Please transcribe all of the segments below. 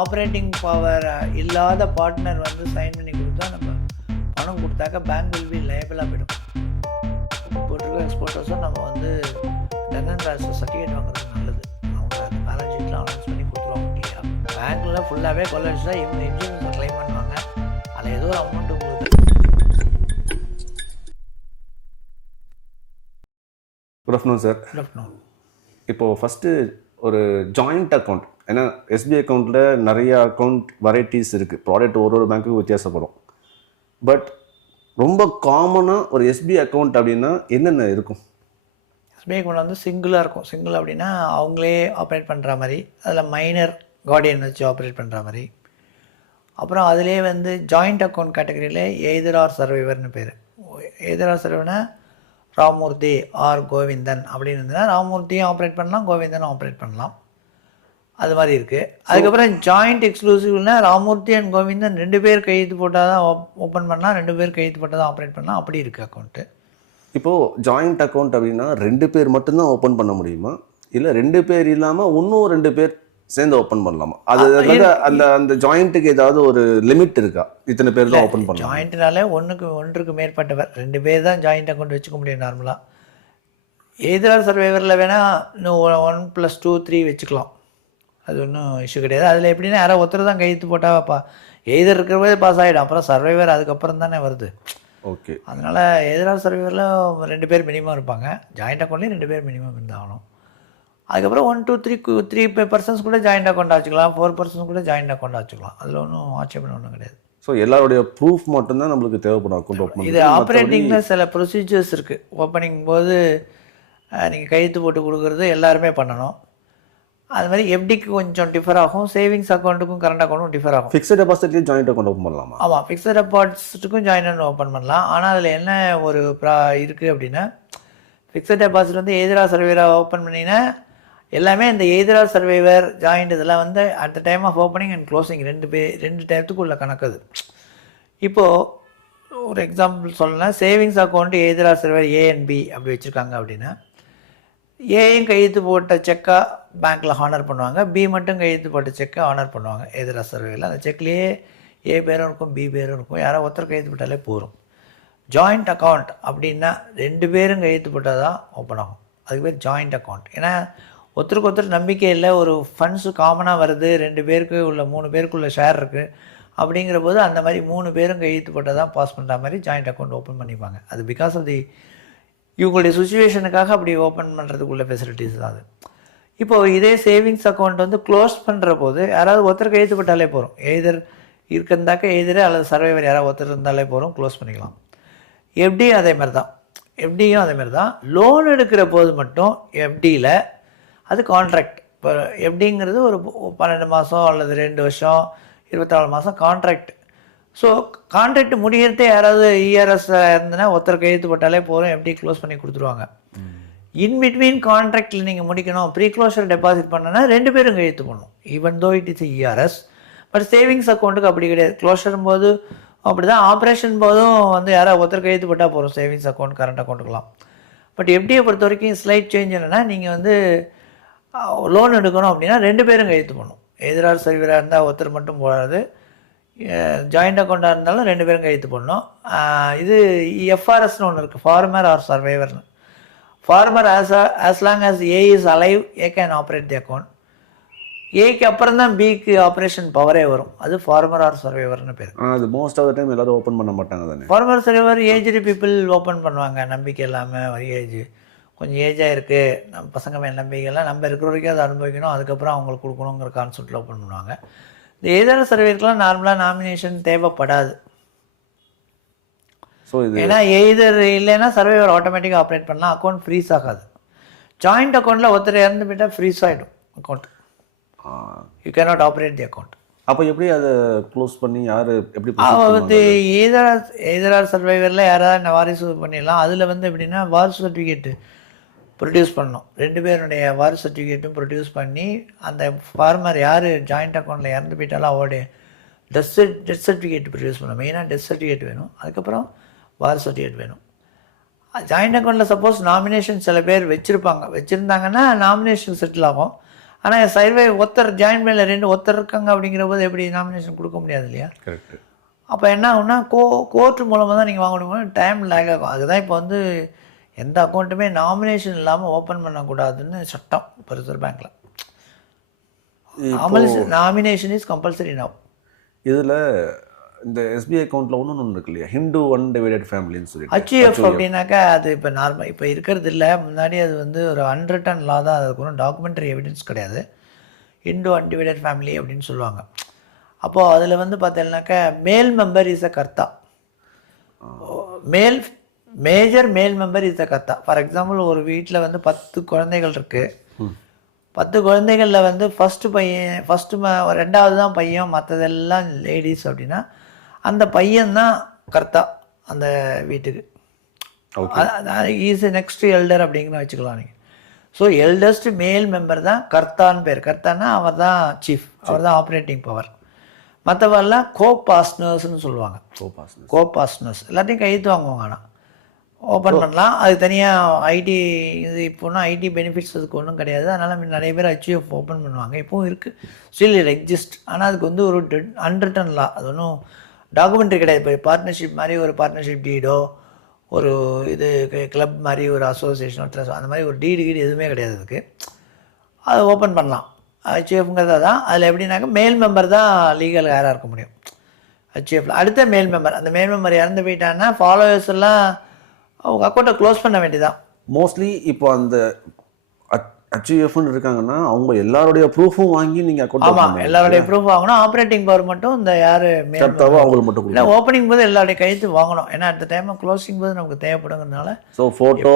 Operating power இல்லாத partner வந்து sign பண்ணி கொடுத்தா நம்ம பணம் கொடுத்தாக்க பேங்க் வில் பி லைபிளாக போயிடும். போட்டிருக்க எக்ஸ்போர்ட்டர்ஸும் நம்ம வந்து டெனன் ட்ரான்ஸ்ஃபர் சர்டிஃபிகேட் வாங்குறது நல்லது. அவங்க அந்த பேலன்ஸ் ஷீட்லாம் அனௌன்ஸ் பண்ணி கொடுத்துருவாங்க இல்லையா. பேங்க்கில் ஃபுல்லாகவே கொள்ளடிச்சா இவங்க இன்சூரன்ஸை க்ளைம் பண்ணுவாங்க. அதில் ஏதோ ஒரு அமௌண்ட் உங்களுக்கு. Good afternoon sir. Good afternoon. இப்போது ஃபஸ்ட்டு ஒரு ஜாயிண்ட் அக்கௌண்ட், ஏன்னா எஸ்பிஐ அக்கௌண்ட்டில் நிறைய அக்கௌண்ட் வெரைட்டிஸ் இருக்குது. ப்ராடக்ட் ஒரு பேங்க்குக்கும் வித்தியாசப்படும். பட் ரொம்ப காமனாக ஒரு எஸ்பிஐ அக்கௌண்ட் அப்படின்னா என்னென்ன இருக்கும்? எஸ்பிஐ அக்கௌண்ட் வந்து சிங்கிளாக இருக்கும். சிங்கிள் அப்படின்னா அவங்களே ஆப்ரேட் பண்ணுற மாதிரி, அதில் மைனர் கார்டியன் வச்சு ஆப்ரேட் பண்ணுற மாதிரி. அப்புறம் அதிலே வந்து ஜாயிண்ட் அக்கௌண்ட் கேட்டகரியில் எய்தர் ஆர் சர்வைவர்னு பேர். Either R சர்வைவர்னா Ramurthy R Govindan அப்படின்னு இருந்ததுன்னா ராமூர்த்தியும் ஆப்ரேட் பண்ணலாம், கோவிந்தனும் ஆப்ரேட் பண்ணலாம். அது மாதிரி இருக்குது. அதுக்கப்புறம் ஜாயிண்ட் எக்ஸ்க்ளூசிவ்னா ராமூர்த்தி அண்ட் கோவிந்தன் 2 பேர் கையெழுத்து போட்டால் தான் ஓப்பன் பண்ணலாம், 2 பேர் கையெழுத்து போட்டால் தான் ஆப்ரேட் பண்ணலாம். அப்படி இருக்குது அக்கௌண்ட்டு. இப்போது ஜாயிண்ட் அக்கௌண்ட் அப்படின்னா 2 பேர் மட்டும்தான் ஓப்பன் பண்ண முடியுமா, இல்லை 2 பேர் இல்லாமல் இன்னும் 2 பேர் சேர்ந்து ஓப்பன் பண்ணலாமா? அது அந்த அந்த ஜாயிண்ட்டுக்கு ஏதாவது ஒரு லிமிட் இருக்கா? இத்தனை பேர் தான் ஓப்பன் பண்ணலாம். ஜாயிண்ட்னாலே ஒன்றுக்கு மேற்பட்டவர் 2 பேர் தான் ஜாயிண்ட் அக்கௌண்ட் வச்சுக்க முடியும் நார்மலாக. எய்தர் சர்வைவரில் வேணால் இன்னும் 1+2+3 வச்சுக்கலாம். அது ஒன்றும் இஷ்யூ கிடையாது. அதில் எப்படின்னா யாராவது ஒருத்தர் தான் கையெழுத்து போட்டால் எய்தர் இருக்கிறவரே பாஸ் ஆகிடும். அப்புறம் சர்வைவர் அதுக்கப்புறம் தானே வருது. ஓகே. அதனால் எதிராக சர்வைவரில் 2 பேர் மினிமம் இருப்பாங்க. ஜாயிண்ட் அக்கௌண்ட்லேயும் 2 பேர் மினிமம் இருந்தாகணும். அதுக்கப்புறம் 1 2 3 பர்சன்ஸ் கூட ஜாயிண்ட் அக்கௌண்ட் வச்சுக்கலாம், 4 பர்சன்ஸ் கூட ஜாயிண்ட் அக்கௌண்ட் வச்சுக்கலாம். அதில் ஒன்றும் ஆட்சேபம் ஒன்றும் கிடையாது. ஸோ எல்லாருடைய ப்ரூஃப் மட்டும்தான் நம்மளுக்கு தேவைப்படும் அக்கௌண்ட் ஓப்பன். இது ஆப்ரேட்டிங்கில் சில ப்ரொசீஜர்ஸ் இருக்குது. ஓப்பனிங் போது நீங்கள் கையெழுத்து போட்டு கொடுக்குறது எல்லாருமே பண்ணணும். அது மாதிரி எஃப்டிக்கு கொஞ்சம் டிஃபர் ஆகும், சேவிங்ஸ் அக்கௌண்ட்டுக்கும் கரண்ட் அக்கௌண்ட்டும் டிஃபர் ஆகும். ஃபிக்ஸட் டெபாசிட்லேயும் ஜாயிண்ட் அக்கௌண்ட் ஓப்பன் பண்ணலாமா? ஆமாம், ஃபிக்ஸட் டெபாசிட்டுக்கும் ஜாயிண்ட் அக்கௌண்ட் ஓப்பன் பண்ணலாம். ஆனால் அதில் என்ன ஒரு இருக்குது அப்படின்னா, ஃபிக்ஸட் டெபாசிட் வந்து எய்தர் சர்வைவராக ஓப்பன் பண்ணிங்கன்னா எல்லாமே இந்த எய்தர் சர்வைவர் ஜாயிண்ட் இதெல்லாம் வந்து at the time of opening and closing 2 டைத்துக்குள்ள கணக்குது. இப்போது ஒரு எக்ஸாம்பிள் சொல்லலாம். Savings account either survivor A and B அப்படி வச்சுருக்காங்க அப்படின்னா, ஏயும் கையெழுத்து போட்ட செக்காக பேங்க்கில் ஹானர் பண்ணுவாங்க, பி மட்டும் கையெழுத்து போட்ட செக்கை ஹானர் பண்ணுவாங்க எதிராக சர்வேயில். அந்த செக்லேயே ஏ பேரும் இருக்கும், பி பேரும் இருக்கும். யாரோ ஒருத்தர் கையெழுத்து போட்டாலே போகும். ஜாயிண்ட் அக்கௌண்ட் அப்படின்னா 2 பேரும் கையெழுத்து போட்டால் தான் ஓப்பன் ஆகும். அதுக்கு பேர் ஜாயிண்ட் அக்கௌண்ட். ஏன்னா ஒருத்தருக்கு ஒருத்தர் நம்பிக்கை இல்லை, ஒரு ஃபண்ட்ஸு காமனாக வருது, 2 பேருக்கு உள்ள 3 பேருக்குள்ள ஷேர் இருக்குது. அப்படிங்கிற போது அந்த மாதிரி 3 பேரும் கையெழுத்து போட்டால் தான் பாஸ் பண்ணுற மாதிரி ஜாயிண்ட் அக்கௌண்ட் ஓப்பன் பண்ணிப்பாங்க. அது பிகாஸ் ஆஃப் தி இவங்களுடைய சுச்சுவேஷனுக்காக அப்படி ஓப்பன் பண்ணுறதுக்குள்ள ஃபெசிலிட்டிஸ் தான் அது. இப்போது இதே சேவிங்ஸ் அக்கௌண்ட் வந்து க்ளோஸ் பண்ணுற போது யாராவது ஒருத்தர் கையெழுத்து போட்டாலே போகிறோம். எய்தர் இருக்கிறந்தாக்க எய்தர் அல்லது சர்வைவர் யாராவது ஒருத்தர் இருந்தாலே போகிறோம், க்ளோஸ் பண்ணிக்கலாம். எஃப்டியும் அதே மாதிரி தான். எஃப்டியும் அதே மாதிரி தான். லோன் எடுக்கிற போது மட்டும் எஃப்டியில் அது கான்ட்ராக்ட். இப்போ எஃப்டிங்கிறது ஒரு 12 மாதம் அல்லது 2 வருஷம் 24 மாதம் கான்ட்ராக்ட். ஸோ கான்ட்ராக்ட் முடிகிறதே யாராவது இஆர்எஸ் இருந்ததுன்னா ஒருத்தர் கையெழுத்து போட்டாலே போகிறோம், எஃப்டி க்ளோஸ் பண்ணி கொடுத்துருவாங்க. இன்பிட்வீன் கான்ட்ராக்டில் நீங்கள் முடிக்கணும், ப்ரீ க்ளோஷர் டெபாசிட் பண்ணனா 2 பேரும் கையெழுத்து பண்ணணும். Even though it is ERS. But savings அக்கௌண்ட்டுக்கு அப்படி கிடையாது. க்ளோஷரும் போது அப்படி தான், ஆப்ரேஷன் போதும் வந்து யாராவது ஒருத்தர் கையெழுத்து போட்டால் போகிறோம் சேவிங்ஸ் அக்கௌண்ட் கரண்ட் அக்கௌண்ட்டுக்கலாம். பட் எஃப்டியை பொறுத்த வரைக்கும் ஸ்லைட் சேஞ்ச் என்னென்னா, நீங்கள் வந்து லோன் எடுக்கணும் அப்படின்னா 2 பேரும் கையெழுத்து பண்ணணும். எதிராக சர்வீராக இருந்தால் ஒருத்தர் மட்டும் போடாது, ஜாயிண்ட் அக்கௌண்ட்டாக இருந்தாலும் 2 பேரும் கையெழுத்து பண்ணணும். இது எஃப்ஆர்எஸ்னு ஒன்று இருக்குது, ஃபார்மர் ஆர் சர்வைவர்னு. Former as long as A is alive A can operate the account. ஏக்கு அப்புறம் தான் பிக்கு ஆப்ரேஷன் பவரே வரும். அது ஃபார்மர் ஆர் சர்வைவர்னு பேர். அது மோஸ்ட் ஆஃப் த டைம் எல்லாரும் ஓப்பன் பண்ண மாட்டாங்க தானே. Former survivor aged people open பண்ணுவாங்க. நம்பிக்கை இல்லாமல் வரி ஏஜ் கொஞ்சம் ஏஜாக இருக்குது, நம்ம பசங்க மேல் நம்பிக்கைலாம் நம்ம இருக்கிற வரைக்கும் அதை அனுபவிக்கணும், அதுக்கப்புறம் அவங்களுக்கு கொடுக்கணுங்கிற கான்செப்டில் ஓப்பன் பண்ணுவாங்க. இந்த எய்தர் சர்வைவருக்குலாம் நார்மலாக நாமினேஷன் தேவைப்படாது. ஸோ இது ஏன்னா எய்தர் இல்லைன்னா சர்வைவர் ஆட்டோமேட்டிக்காக ஆப்ரேட் பண்ணலாம், அக்கௌண்ட் ஃப்ரீஸ் ஆகாது. ஜாயிண்ட் அக்கௌண்ட்டில் ஒருத்தர் இறந்து போயிட்டால் ஃப்ரீஸ் ஆகிடும் account. You cannot operate the account. அப்போ எப்படி அதை க்ளோஸ் பண்ணி யார் எப்படி வந்து எய்தர் சர்வைவரில் யாராவது வாரிசு பண்ணிடலாம். அதில் வந்து எப்படின்னா வாரிசு சர்டிஃபிகேட்டு ப்ரொடியூஸ் பண்ணணும். 2 பேருடைய வாரிசு சர்டிஃபிகேட்டும் ப்ரொடியூஸ் பண்ணி அந்த ஃபார்மர் யார் ஜாயிண்ட் அக்கௌண்ட்டில் இறந்து போயிட்டாலும் அவருடைய டெத் சர்டிஃபிகேட் ப்ரொடியூஸ் பண்ணணும். மெயினாக டெத் சர்டிஃபிகேட் வேணும், அதுக்கப்புறம் வாரிசு சர்டிஃபிகேட் வேணும். ஜாயிண்ட் அக்கௌண்ட்டில் சப்போஸ் நாமினேஷன் சில பேர் வச்சுருந்தாங்கன்னா நாமினேஷன் செட்டில் ஆகும். ஆனால் சர்வே ஒருத்தர் ஜாயின் பண்ணல 2 ஒருத்தர் இருக்காங்க அப்படிங்கிற போது எப்படி நாமினேஷன் கொடுக்க முடியாது இல்லையா? கரெக்ட். அப்போ என்ன ஆகுனா கோர்ட் மூலமாக தான் நீங்கள் வாங்க முடியும், டைம் லேக் ஆகும். அதுதான் இப்போ வந்து எந்த அக்கௌண்ட்டுமே நாமினேஷன் இல்லாமல் ஓப்பன் பண்ணக்கூடாதுன்னு சட்டம் இப்போ ரிசர்வ் பேங்க்கில். Nomination is compulsory now. இதில் இந்த எஸ்பிஐ அக்கௌண்ட்டில் ஒன்று இருக்கு இல்லையா, ஹிந்து அன்டிவைடட் ஃபேமிலின்னு சொல்லி HUF அப்படின்னாக்கா அது இப்போ நார்மல் இப்போ இருக்கிறது இல்லை. முன்னாடி அது வந்து ஒரு அன்ரிட்டன் லா தான், அதுக்கு ஒன்றும் டாக்குமெண்ட்ரி எவிடன்ஸ் கிடையாது. ஹிந்து அன்டிவைடட் ஃபேமிலி அப்படின்னு சொல்லுவாங்க. அப்போது அதில் வந்து பார்த்தீங்கன்னாக்கா மேல் மெம்பர் இஸ் அ கர்த்தா, மேஜர் மேல் மெம்பர் இஸ் அ கர்த்தா. ஃபார் எக்ஸாம்பிள் ஒரு வீட்டில் வந்து 10 குழந்தைகள் இருக்குது. 10 குழந்தைகளில் வந்து ஃபஸ்ட்டு 2வது தான் பையன், மற்றதெல்லாம் லேடிஸ் அப்படின்னா அந்த பையன்தான் கர்த்தா அந்த வீட்டுக்கு. ஈஸ் நெக்ஸ்ட் எல்டர் அப்படிங்கிற வச்சுக்கலாம் நீங்கள். ஸோ எல்டஸ்ட் மேல் மெம்பர் தான் கர்த்தான்னு பேர். கர்த்தானா அவர் தான் சீஃப், அவர் தான் ஆப்ரேட்டிங் பவர். மற்றவரெல்லாம் கோபாஸ்னர்ஸ்னு சொல்லுவாங்க. கோபாஸ்னர்ஸ் எல்லாத்தையும் கையெழுத்து வாங்குவாங்க. ஆனால் ஓப்பன் பண்ணலாம். அது தனியாக ஐடி இது இப்போனா ஐடி பெனிஃபிட்ஸ் அதுக்கு ஒன்றும் கிடையாது. அதனால் நிறைய பேர் HUF ஓப்பன் பண்ணுவாங்க, இப்போவும் இருக்குது, ஸ்டில் இட் எக்ஸிஸ்ட். ஆனால் அதுக்கு வந்து ஒரு அன்ரிட்டன் லா, அது ஒன்றும் டாக்குமெண்ட்ரி கிடையாது. இப்போ பார்ட்னர்ஷிப் மாதிரி ஒரு பார்ட்னர்ஷிப் டீடோ, ஒரு இது கிளப் மாதிரி ஒரு அசோசியேஷனோ ட்ரஸ்ட் அந்த மாதிரி ஒரு டீடு எதுவுமே கிடையாது அதுக்கு. அது ஓப்பன் பண்ணலாம். HUFங்கிறதா தான். அதில் எப்படின்னாக்கா மேல் மெம்பர் தான் லீகல் யாராக இருக்க முடியும் HUFல. அடுத்த மேல் மெம்பர், அந்த மேல் மெம்பர் இறந்து போயிட்டாங்கன்னா ஃபாலோவர்ஸ் எல்லாம் அவங்க அக்கௌண்ட்டை க்ளோஸ் பண்ண வேண்டியதான். மோஸ்ட்லி இப்போ அந்த HUFன்னு இருக்காங்கன்னா அவங்க எல்லாருடைய ப்ரூஃபும் வாங்கி நீங்கள் அக்கௌண்ட். ஆமாம், எல்லாருடைய ப்ரூஃப் வாங்கணும். ஆப்ரேட்டிங் பவர் மட்டும் இந்த யார் அவங்களுக்கு மட்டும் இல்லை, ஓப்பனிங் போது எல்லாருடைய கையெழுத்து வாங்கணும். ஏன்னா அடுத்த டைம் க்ளோசிங் போது நமக்கு தேவைப்படுங்கிறதுனால ஸோ ஃபோட்டோ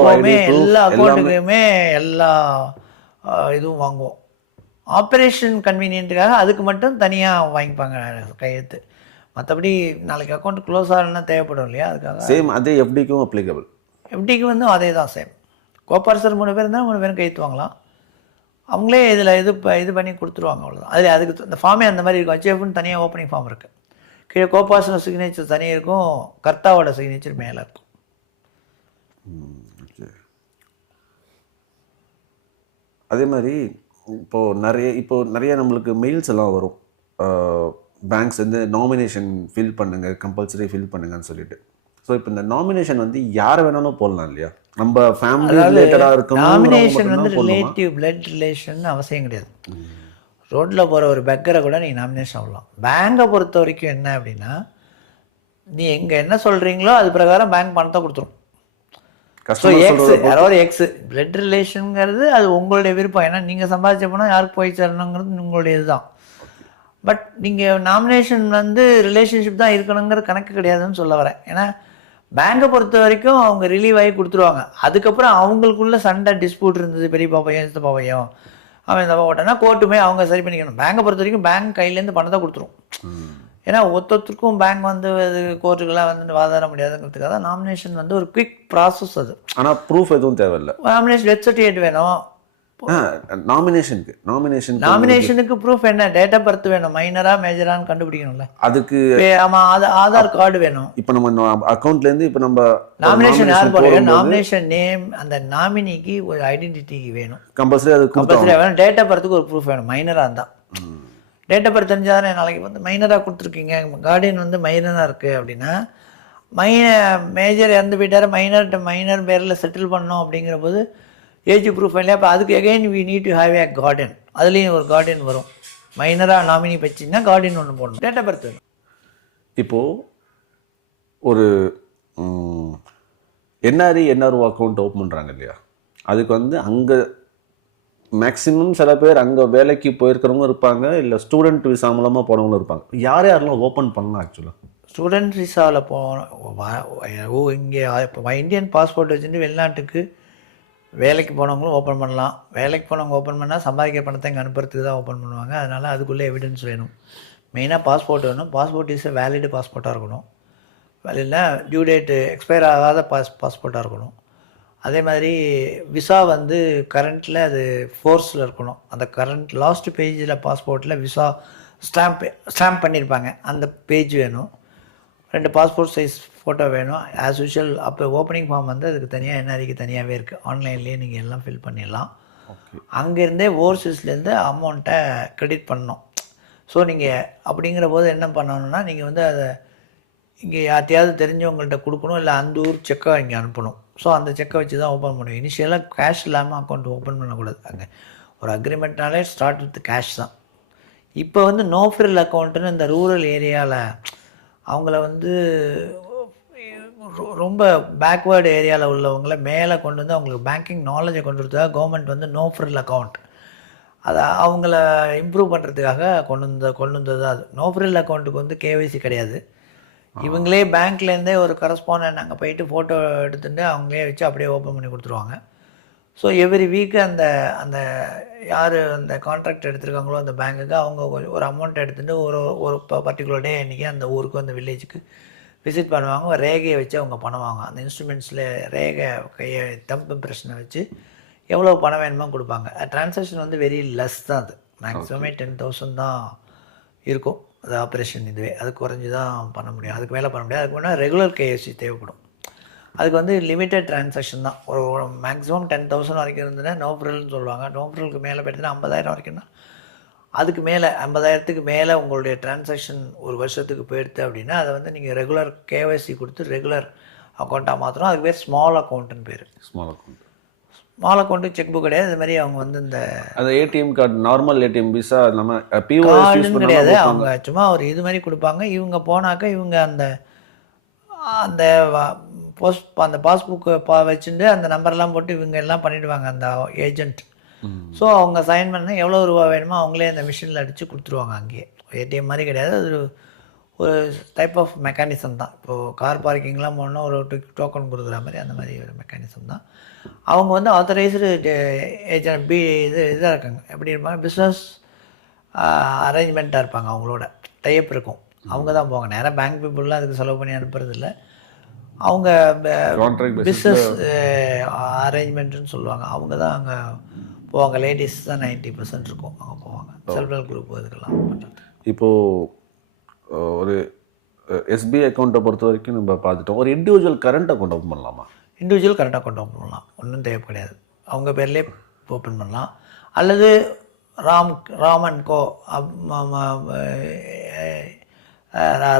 எல்லா அக்கௌண்ட்டுக்குமே எல்லா இதுவும் வாங்குவோம். ஆப்ரேஷன் கன்வீனியன்ட்டுக்காக அதுக்கு மட்டும் தனியாக வாங்கிப்பாங்க கையெழுத்து. மற்றபடி நாளைக்கு அக்கௌண்ட் க்ளோஸ் ஆகணும்னா தேவைப்படும் இல்லையா, அதுக்காக. சேம் அதே எஃப்டிக்கும் அப்ளிகபிள். எஃப்டிக்கு வந்து அதே தான் சேம். கோபார்சர் 3 பேர் இருந்தால் 3 பேரும் கையெழுத்து வாங்கலாம். அவங்களே இதில் இது பண்ணி கொடுத்துருவாங்க, அவ்வளோதான். அதில் அதுக்கு இந்த ஃபார்மே அந்த மாதிரி இருக்கும். HUFன்னு தனியாக ஓப்பனிங் ஃபார்ம் இருக்குது. கீழே கோபார்சர் சிக்னேச்சர் தனியாக இருக்கும், கர்த்தாவோட சிக்னேச்சர் மேலே இருக்கும். அதே மாதிரி இப்போ நிறைய நம்மளுக்கு மெயில்ஸ் எல்லாம் வரும், பேங்க்ஸ் வந்து நாமினேஷன் ஃபில் பண்ணுங்கள், கம்பல்சரி ஃபில் பண்ணுங்கன்னு சொல்லிட்டு. ஸோ இப்போ இந்த நாமினேஷன் வந்து யார் வேணாலும் போடலாம் இல்லையா, நம்ம ஃபேமிலி ரிலேட்டடாக இருக்கணும். நாமினேஷன் வந்து ரிலேட்டிவ் பிளட் ரிலேஷன் அவசியம் கிடையாது. ரோட்டில் போகிற ஒரு பெக்கரை கூட நீங்கள் நாமினேஷன் ஆகலாம். பேங்கை பொறுத்த வரைக்கும் என்ன அப்படின்னா, நீ எங்கே என்ன சொல்கிறீங்களோ அது பிரகாரம் பேங்க் பணத்தை கொடுத்துரும். யாராவது எக்ஸ் பிளட் ரிலேஷனுங்கிறது அது உங்களுடைய விருப்பம். ஏன்னா நீங்கள் சம்பாதிச்ச போனால் யாருக்கு போய் சேரணுங்கிறது உங்களுடைய இதுதான். பட் நீங்கள் நாமினேஷன் வந்து ரிலேஷன்ஷிப் தான் இருக்கணுங்கிற கணக்கு கிடையாதுன்னு சொல்ல வரேன். ஏன்னா பேங்கை பொறுத்த வரைக்கும் அவங்க ரிலீவ் ஆகி கொடுத்துருவாங்க. அதுக்கப்புறம் அவங்களுக்குள்ள சண்டை டிஸ்பியூட் இருந்தது, பெரியப்பா பையன் சித்தப்பா பையன் அவன் இந்த போட்டேன்னா கோர்ட்டுமே அவங்க சரி பண்ணிக்கணும். பேங்கை பொறுத்த வரைக்கும் பேங்க் கையிலேருந்து பணத்தை கொடுத்துரும். ஏன்னா ஒருத்தருக்கும் பேங்க் வந்து அது கோர்ட்டுக்கெல்லாம் வந்து வாதாட முடியாதுங்கிறதுக்காக தான் நாமினேஷன் வந்து ஒரு குவிக் ப்ராசஸ். அது ஆனால் ப்ரூஃப் எதுவும் தேவையில்லை. நாமினேஷன் டெத் சர்டிஃபிகேட் வேணும். நாமினேஷனுக்கு ப்ரூஃப் என்ன, டேட் ஆஃப் பர்த் வேணும், மைனரா மேஜரான்னு கண்டுபிடிக்கணும்ல. அதுக்கு ஆமா, ஆதார் கார்டு வேணும். இப்போ நம்ம அக்கௌண்ட்லேருந்து இப்போ நம்ம நாமினேஷன் யார் போடுறோம், நாமினேஷன் நேம், அந்த நாமினிக்கு ஒரு ஐடென்டிட்டி வேணும் கம்பல்சரி. அது கம்பல்சரி வேணும். டேட் ஆஃப் பர்த்துக்கு ஒரு ப்ரூஃப் வேணும், மைனராக இருந்தால். டேட் ஆஃப் பர்த் தெரிஞ்சாதானே நாளைக்கு வந்து மைனராக கொடுத்துருக்கீங்க, கார்டியன் வந்து மைனராக இருக்குது அப்படின்னா மேஜர் இறந்து போயிட்டார், மைனர் பேரில் செட்டில் பண்ணோம் அப்படிங்கிற போது ஏஜ் ப்ரூஃப் இல்லையா. அப்போ அதுக்கு again we need to have a guardian. அதுலேயும் ஒரு கார்டியன் வரும். மைனராக நாமினி வச்சிங்கன்னா கார்டியன் ஒன்று போடணும், டேட் ஆஃப் பர்த் வேணும். இப்போது ஒரு என்ஆர்ஓ அக்கௌண்ட் ஓப்பன் பண்ணுறாங்க இல்லையா, அதுக்கு வந்து அங்கே மேக்ஸிமம் சில பேர் அங்கே வேலைக்கு போயிருக்கிறவங்க இருப்பாங்க, இல்லை ஸ்டூடெண்ட் விசா மூலமாக போனவங்களும் இருப்பாங்க. யாரெல்லாம் ஓப்பன் பண்ணலாம் ஆக்சுவலாக? ஸ்டூடெண்ட் விசாவில் இங்கே இப்போ இந்தியன் பாஸ்போர்ட் வச்சுட்டு வெளிநாட்டுக்கு வேலைக்கு போனவங்களும் ஓப்பன் பண்ணலாம். வேலைக்கு போனவங்க ஓப்பன் பண்ணால் சம்பாதிக்கிற பணத்தை இங்கே அனுப்புறதுக்கு தான் ஓப்பன் பண்ணுவாங்க. அதனால் அதுக்குள்ளே எவிடன்ஸ் வேணும். மெயினாக பாஸ்போர்ட் வேணும். பாஸ்போர்ட் இஸ் வேலிடு பாஸ்போர்ட்டாக இருக்கணும். வேலிட்னா டியூ டேட்டு எக்ஸ்பயர் ஆகாத பாஸ்போர்ட்டாக இருக்கணும். அதே மாதிரி விசா வந்து கரண்ட்டில் அது ஃபோர்ஸில் இருக்கணும். அந்த கரண்ட் லாஸ்ட் பேஜில் பாஸ்போர்ட்டில் விசா ஸ்டாம்ப் பண்ணியிருப்பாங்க, அந்த பேஜ் வேணும். 2 பாஸ்போர்ட் சைஸ் ஃபோட்டோ வேணும் ஆஸ் யூஷுவல். அப்போ ஓப்பனிங் ஃபார்ம் வந்து அதுக்கு தனியாக என்ஆர்ஐக்கு தனியாகவே இருக்குது. ஆன்லைன்லேயே நீங்கள் எல்லாம் ஃபில் பண்ணிடலாம். அங்கேருந்தே ஓவர்சீஸ்லேருந்து அமௌண்ட்டை கிரெடிட் பண்ணணும். ஸோ நீங்கள் அப்படிங்கிற போது என்ன பண்ணணும்னா, நீங்கள் வந்து அதை இங்கே யார்ட்டையாவது தெரிஞ்சவங்கள்ட்ட கொடுக்கணும், இல்லை அந்த ஊர் செக்கை இங்கே அனுப்பணும். ஸோ அந்த செக்கை வச்சு தான் ஓப்பன் பண்ணுவோம். இனிஷியலாக கேஷ் இல்லாமல் அக்கௌண்ட் ஓப்பன் பண்ணக்கூடாது. அங்கே ஒரு அக்ரிமெண்ட்னாலே ஸ்டார்ட் வித் கேஷ் தான். இப்போ வந்து நோ ஃப்ரில் அக்கௌண்ட்டுன்னு இந்த ரூரல் ஏரியாவில் அவங்கள வந்து ரொம்ப பேக்வேர்டு ஏரியாவில் உள்ளவங்கள மேலே கொண்டு வந்து அவங்களுக்கு பேங்கிங் நாலேஜை கொண்டு வரதுக்காக கவர்மெண்ட் வந்து நோ ஃப்ரில் அக்கௌண்ட் அதை அவங்கள இம்ப்ரூவ் பண்ணுறதுக்காக கொண்டு வந்தது அது. நோ ஃப்ரில் அக்கௌண்ட்டுக்கு வந்து கேவைசி கிடையாது. இவங்களே பேங்க்லேருந்தே ஒரு கரஸ்பாண்டன்ட் அங்கே போயிட்டு ஃபோட்டோ எடுத்துகிட்டு அவங்களே வச்சு அப்படியே ஓப்பன் பண்ணி கொடுத்துருவாங்க. ஸோ எவ்ரி வீக்கு அந்த அந்த யார் அந்த கான்ட்ராக்ட் எடுத்துருக்காங்களோ அந்த பேங்க்குக்கு அவங்க ஒரு அமௌண்ட் எடுத்துகிட்டு ஒரு பர்டிகுலர் டே அன்றைக்கி அந்த ஊருக்கு அந்த வில்லேஜுக்கு விசிட் பண்ணுவாங்க. ஒரு ரேகையை வச்சு அவங்க பண்ணுவாங்க. அந்த இன்ஸ்ட்ருமெண்ட்ஸில் ரேகை கையை தம்பு பிரச்சனை வச்சு எவ்வளோ பணம் வேணுமோ கொடுப்பாங்க. ட்ரான்சாக்ஷன் வந்து வெரி லெஸ் தான். அது மேக்ஸிமமே 10,000 தான் இருக்கும் அது ஆப்ரேஷன். இதுவே அது குறைஞ்சி தான் பண்ண முடியும். அதுக்கு மேலே பண்ண முடியாது. அதுக்கு முன்னாடி ரெகுலர் கேஎஃப்சி தேவைப்படும். அதுக்கு வந்து லிமிட்டட் ட்ரான்சாக்ஷன் தான். ஒரு மேக்ஸிமம் 10,000 வரைக்கும் இருந்ததுன்னா நோ ஃப்ரில்னு சொல்லுவாங்க. நோ ஃப்ரிலுக்கு மேலே போய்ட்டுனா 50,000 வரைக்கும்னா அதுக்கு மேலே 50,000க்கு மேலே உங்களுடைய ட்ரான்சாக்ஷன் ஒரு வருஷத்துக்கு போயிடுது அப்படின்னா அதை வந்து நீங்கள் ரெகுலர் கேஒய்சி கொடுத்து ரெகுலர் அக்கௌண்ட்டாக மாற்றணும். அதுக்கு பேர் ஸ்மால் அக்கௌண்ட்டுன்னு பேர். ஸ்மால் அக்கௌண்ட்டு செக் புக் கிடையாது. இது மாதிரி அவங்க வந்து இந்த அந்த ATM card normal ATM visa நம்ம கார்டுன்னு கிடையாது. அவங்க சும்மா ஒரு இது மாதிரி கொடுப்பாங்க. இவங்க போனாக்கா இவங்க அந்த அந்த அந்த பாஸ்புக்கு வச்சுட்டு அந்த நம்பர்லாம் போட்டு இவங்க எல்லாம் பண்ணிவிடுவாங்க அந்த ஏஜென்ட். ஸோ அவங்க சைன் பண்ண எவ்வளோ ரூபா வேணுமோ அவங்களே அந்த மிஷினில் அடித்து கொடுத்துருவாங்க. அங்கேயே ஏடிஎம் மாதிரி கிடையாது. அது ஒரு டைப் ஆஃப் மெக்கானிசம் தான். இப்போது கார் பார்க்கிங்லாம் போனால் ஒரு டோக்கன் கொடுக்குற மாதிரி அந்த மாதிரி ஒரு மெக்கானிசம் தான். அவங்க வந்து ஆத்தரைஸ்டு ஏஜென்ட் இதாக இருக்காங்க. எப்படி இருப்பாங்க, பிஸ்னஸ் அரேஞ்ச்மெண்ட்டாக இருப்பாங்க. அவங்களோட டைப் இருக்கும். அவங்க தான் போவாங்க. நேராக பேங்க் பீப்புளெலாம் அதுக்கு செலவு பண்ணி அனுப்புறதில்ல. அவங்க பிஸ்னஸ் அரேஞ்ச்மெண்ட்டுன்னு சொல்லுவாங்க. அவங்க தான் அங்கே போவாங்க. லேடிஸ் தான் 90% இருக்கும் அங்கே போவாங்க. செல்ஃப் ஹெல்ப் குரூப் இதுக்கெல்லாம் பண்ணுறது. இப்போது ஒரு எஸ்பிஐ அக்கௌண்ட்டை பொறுத்த வரைக்கும் நம்ம பார்த்துட்டோம். ஒரு இண்டிவிஜுவல் கரண்ட் அக்கௌண்ட் ஓப்பன் பண்ணலாமா? இண்டிவிஜுவல் கரண்ட் அக்கௌண்ட் ஓப்பன் பண்ணலாம். ஒன்றும் தேவை கிடையாது. அவங்க பேர்லேயே ஓப்பன் பண்ணலாம். அல்லது ராமன் கோ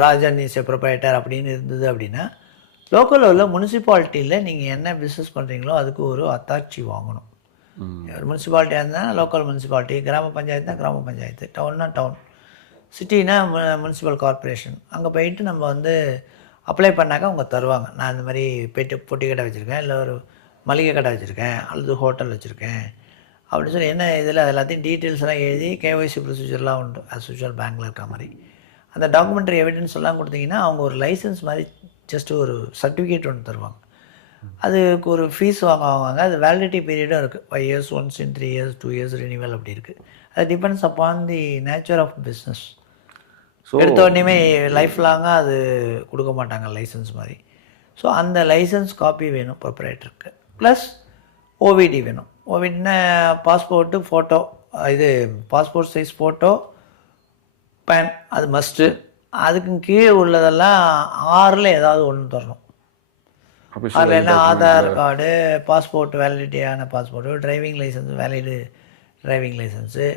ராஜன் இஸ் எ ப்ரொப்ரைட்டர் அப்படின்னு இருந்தது அப்படின்னா லோக்கலில் உள்ள முனிசிபாலிட்டியில் நீங்கள் என்ன பிஸ்னஸ் பண்ணுறீங்களோ அதுக்கு ஒரு அத்தாட்சி வாங்கணும். முனிசிபாலிட்டியாக இருந்தால் லோக்கல் முனிசிபாலிட்டி, கிராம பஞ்சாயத்துனா கிராம பஞ்சாயத்து, டவுன்னா டவுன், சிட்டினா முனிசிபல் கார்பரேஷன். அங்கே போயிட்டு நம்ம வந்து அப்ளை பண்ணாக்கா அவங்க தருவாங்க. நான் இந்த மாதிரி போய்ட்டு பொட்டி கடை வச்சுருக்கேன், இல்லை ஒரு மளிகை கடை வச்சுருக்கேன், அல்லது ஹோட்டல் வச்சுருக்கேன் அப்படின்னு சொல்லி என்ன இதில் எல்லாத்தையும் டீட்டெயில்ஸ்லாம் எழுதி கேஒய்சி ப்ரொசீஜர்லாம் உண்டு அஸ் யூஷுவல் பேங்க்கில் இருக்க மாதிரி. அந்த டாக்குமெண்ட்ரி எவிடன்ஸ் எல்லாம் கொடுத்தீங்கன்னா அவங்க ஒரு லைசன்ஸ் மாதிரி ஜஸ்ட் ஒரு சர்டிஃபிகேட் ஒன்று தருவாங்க. அதுக்கு ஒரு ஃபீஸ் வாங்குவாங்க. அது வேலிடிட்டி பீரியடும் இருக்குது. 5 years once, in 3 years, 2 years renewal அப்படி இருக்குது. அது depends upon the nature of business. So எடுத்த உடனே லைஃப் லாங்காக அது கொடுக்க மாட்டாங்க லைசன்ஸ் மாதிரி. ஸோ அந்த லைசன்ஸ் காப்பி வேணும் ப்ரொப்ரைட்டருக்கு. ப்ளஸ் ஓவிடி வேணும். ஓவிடினா பாஸ்போர்ட்டு, ஃபோட்டோ, இது பாஸ்போர்ட் சைஸ் ஃபோட்டோ, பேன், அது மஸ்ட்டு. அதுக்கு கீழே உள்ளதெல்லாம் 6ல் ஏதாவது ஒன்று தரணும். அதில் என்ன ஆதார் கார்டு, பாஸ்போர்ட் வேலிடிட்டியான passport, driving license valid driving license,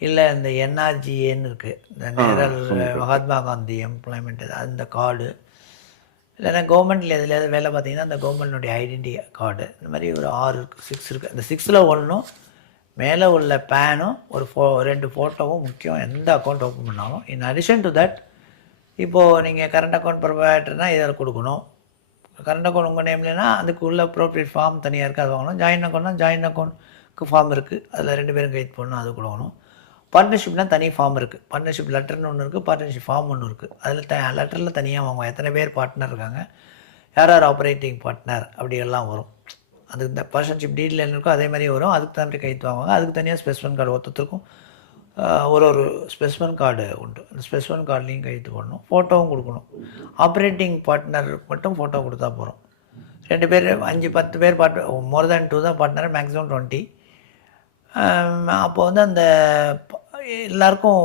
இல்லை இந்த என்ஆர்ஜிஏன்னு இருக்குது, இந்த நேரல் மகாத்மா காந்தி எம்ப்ளாய்மெண்ட் அந்த கார்டு, இல்லைன்னா கவர்மெண்ட்டில் எதுலையாவது வேலை பார்த்தீங்கன்னா அந்த கவர்மெண்ட்டுடைய ஐடென்டி கார்டு. இந்த மாதிரி ஒரு 6 இருக்குது. அந்த 6ல் ஒன்றும் மேலே உள்ள பேனும் ஒரு 2 ஃபோட்டோவும் முக்கியம் எந்த அக்கௌண்ட் ஓப்பன் பண்ணாலும். இன் அடிஷன் டு தட் இப்போது நீங்கள் கரண்ட் அக்கௌண்ட் ப்ரொவைடர்னால் இதில் கொடுக்கணும். கரண்ட் அக்கௌண்ட் உங்கள் நேம்லனா அதுக்கு உள்ள அப்ரோப்ரியேட் ஃபார்ம் தனியாக இருக்குது, அது வாங்கணும். ஜாயின் அக்கௌண்ட்னா ஜாயின் அக்கௌண்ட்க்கு ஃபார்ம் இருக்குது, அதில் 2 பேரும் கைட் பண்ணணும், அது கொடுக்கணும். பார்ட்னர்ஷிப்னால் தனி ஃபார்ம் இருக்குது. பார்ட்னர்ஷிப் லெட்டர்னு ஒன்று இருக்குது, பார்ட்னர்ஷிப் ஃபார்ம் ஒன்று இருக்குது. அதில் லெட்டரில் தனியாக வாங்குவோம். எத்தனை பேர் பார்ட்னர் இருக்காங்க, யார் ஆப்ரேட்டிங் பார்ட்னர் அப்படியெல்லாம் வரும். அது இந்த பார்ட்னர்ஷிப் டீட்டில் என்ன இருக்கோ அதே மாதிரி வரும். அதுக்கு தகுந்த கைத்து வாங்குவாங்க. அதுக்கு தனியாக ஸ்பெசிஃபன் கார்டு ஒருத்தருக்கும் ஒரு ஸ்பெசிஃபன் கார்டு உண்டு. அந்த ஸ்பெசிஃபன் கார்டுலேயும் கைத்து போடணும். ஃபோட்டோவும் கொடுக்கணும். ஆப்ரேட்டிங் பார்ட்னருக்கு மட்டும் ஃபோட்டோ கொடுத்தா போகிறோம். 2 பேர் 5-10 பேர் மோர் தேன் 2 தான் பார்ட்னர், மேக்ஸிமம் 20. அப்போ வந்து அந்த எல்லாருக்கும்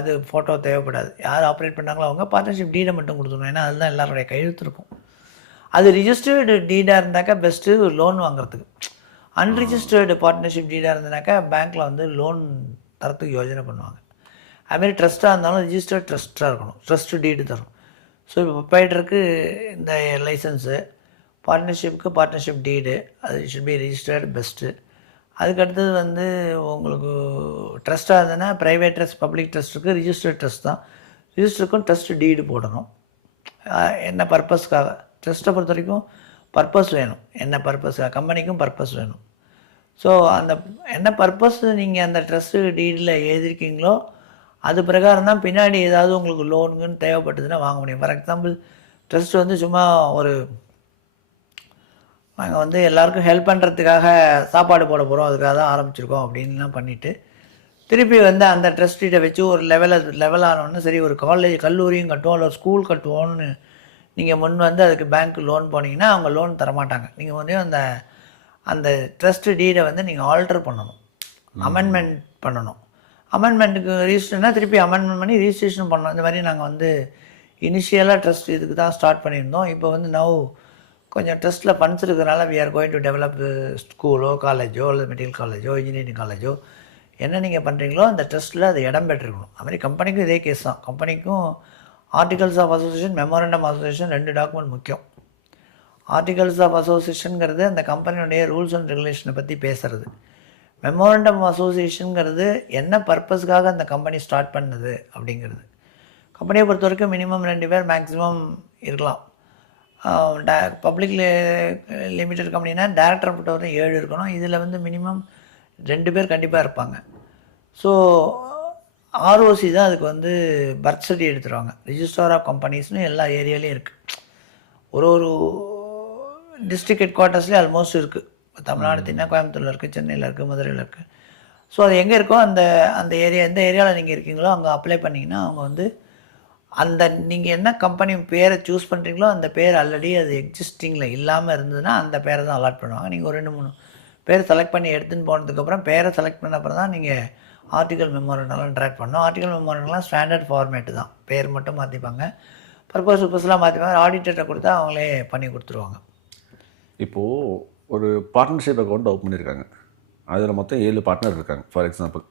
இது ஃபோட்டோ தேவைப்படாது. யார் ஆப்ரேட் பண்ணாங்களோ அவங்க பார்ட்னர்ஷிப் டீடை மட்டும் கொடுத்துடணும். ஏன்னா அதுதான் எல்லாருடைய கையெழுத்து இருக்கும். அது ரிஜிஸ்டர்டு டீடாக இருந்தாக்கா பெஸ்ட்டு லோன் வாங்குறதுக்கு. அன்ரிஜிஸ்டர்டு பார்ட்னர்ஷிப் டீடாக இருந்ததுனாக்கா பேங்க்கில் வந்து லோன் தரத்துக்கு யோஜனை பண்ணுவாங்க. அதுமாரி ட்ரஸ்ட்டாக இருந்தாலும் ரிஜிஸ்டர்ட் ட்ரஸ்ட்டாக இருக்கணும், ட்ரஸ்ட்டு டீடு தரும். ஸோ இப்போ ப்ரொப்ரைட்டருக்கு இந்த லைசன்ஸு, பார்ட்னர்ஷிப்புக்கு பார்ட்னர்ஷிப் டீடு, அது ஷுட் பி ரிஜிஸ்டர்டு பெஸ்ட்டு. அதுக்கடுத்தது வந்து உங்களுக்கு ட்ரஸ்ட்டாக இருந்ததுன்னா ப்ரைவேட் ட்ரஸ்ட், பப்ளிக் ட்ரஸ்ட்டுக்கு ரிஜிஸ்டர்ட் ட்ரஸ்ட் தான். ரிஜிஸ்டருக்கும் ட்ரஸ்ட்டு டீடு போடணும். என்ன பர்பஸ்க்காக, ட்ரஸ்ட்டை பொறுத்த வரைக்கும் பர்பஸ் வேணும். என்ன பர்பஸ்க்காக, கம்பெனிக்கும் பர்பஸ் வேணும். ஸோ அந்த என்ன பர்பஸ் நீங்கள் அந்த ட்ரஸ்ட்டு டீடில் எழுதியிருக்கீங்களோ அது பிரகாரம் தான் பின்னாடி ஏதாவது உங்களுக்கு லோனுக்குன்னு தேவைப்பட்டதுன்னா வாங்க முடியும். ஃபார் எக்ஸாம்பிள் ட்ரஸ்ட் வந்து சும்மா ஒரு நாங்கள் வந்து எல்லாருக்கும் ஹெல்ப் பண்ணுறதுக்காக சாப்பாடு போட போகிறோம், அதுக்காக தான் ஆரம்பிச்சிருக்கோம் அப்படின்லாம் பண்ணிவிட்டு திருப்பி வந்து அந்த ட்ரஸ்ட்டிகிட்ட வச்சு ஒரு லெவல் ஆனோன்னு சரி ஒரு கல்லூரியும் கட்டுவோம் இல்லை ஒரு ஸ்கூல் கட்டுவோன்னு நீங்கள் முன் வந்து அதுக்கு பேங்க்கு லோன் போனீங்கன்னா அவங்க லோன் தரமாட்டாங்க. நீங்கள் வந்து அந்த ட்ரஸ்ட்டு டீடை வந்து நீங்கள் ஆல்டர் பண்ணணும், அமெண்ட்மெண்ட் பண்ணணும். அமெண்ட்மெண்ட்டுக்கு ரிஜிஸ்டர்னால் திருப்பி அமெண்ட்மெண்ட் பண்ணி ரிஜிஸ்ட்ரேஷன் பண்ணணும். இந்த மாதிரி நாங்கள் வந்து இனிஷியலாக ட்ரஸ்ட் இதுக்கு தான் ஸ்டார்ட் பண்ணியிருந்தோம். இப்போ வந்து நவ் கொஞ்சம் ட்ரஸ்ட்டில் ஃபண்ட்ஸ் இருக்கிறனால we are going to develop ஸ்கூலோ காலேஜோ இல்லை மெடிக்கல் காலேஜோ இன்ஜினியரிங் காலேஜோ என்ன நீங்கள் பண்ணுறீங்களோ அந்த ட்ரஸ்ட்டில் அது இடம் பெற்றிருக்கணும். அதுமாதிரி கம்பெனிக்கும் இதே கேஸ் தான். கம்பெனிக்கும் articles of association, memorandum association 2 document முக்கியம். ஆர்டிகல்ஸ் ஆஃப் அசோசியேஷனுங்கிறது அந்த கம்பெனியுடைய ரூல்ஸ் அண்ட் ரெகுலேஷனை பற்றி பேசுகிறது. மெமோரண்டம் அசோசியேஷனுங்கிறது என்ன பர்பஸ்க்காக அந்த கம்பெனி ஸ்டார்ட் பண்ணுது அப்படிங்கிறது. கம்பெனியை பொறுத்த வரைக்கும் மினிமம் 2 பேர் மேக்ஸிமம் இருக்கலாம். பப்ளிக் லிமிடெட் கம்பெனினா டேரக்டரை பொறுத்தவரை 7 இருக்கணும். இதில் வந்து மினிமம் 2 பேர் கண்டிப்பாக இருப்பாங்க. ஸோ ஆர்ஓசி தான் அதுக்கு வந்து பர்த் சர்டிஃபிகேட் எடுத்துருவாங்க. ரிஜிஸ்டர் ஆஃப் கம்பெனிஸ்னு எல்லா ஏரியாலையும் இருக்குது. ஒரு டிஸ்ட்ரிக்ட் ஹெட் குவார்ட்டர்ஸ்லேயே ஆல்மோஸ்ட் இருக்குது. தமிழ்நாடு தின்னா கோயம்புத்தூரில் இருக்குது, சென்னையில் இருக்குது, மதுரையில் இருக்குது. ஸோ அது எங்கே இருக்கோ அந்த ஏரியா, எந்த ஏரியாவில் நீங்கள் இருக்கீங்களோ அங்கே அப்ளை பண்ணிங்கன்னா அவங்க வந்து அந்த நீங்கள் என்ன கம்பெனி பேரை சூஸ் பண்ணுறீங்களோ அந்த பேர் ஆல்ரெடி அது எக்ஸிஸ்டிங்கில் இல்லாமல் இருந்ததுன்னா அந்த பேரை தான் அலாட் பண்ணுவாங்க. நீங்கள் ஒரு 2-3 பேர் செலக்ட் பண்ணி எடுத்துன்னு போனதுக்கப்புறம் பேரை செலக்ட் பண்ண அப்புறம் தான் நீங்கள் ஆர்டிகல் மெமோரண்டம்லாம் ட்ராக் பண்ணணும். ஆர்டிகல் மெமோரண்டம்லாம் ஸ்டாண்டர்ட் ஃபார்மேட்டு தான், பேர் மட்டும் மாற்றிப்பாங்க, பர்பஸ்லாம் மாற்றிப்பாங்க. ஆடிட்டர்கிட்ட கொடுத்தா அவங்களே பண்ணி கொடுத்துருவாங்க. இப்போது ஒரு பார்ட்னர்ஷிப் அக்கௌண்ட் ஓப்பன் பண்ணியிருக்காங்க, அதில் மொத்தம் 7 பார்ட்னர் இருக்காங்க ஃபார் எக்ஸாம்பிள்.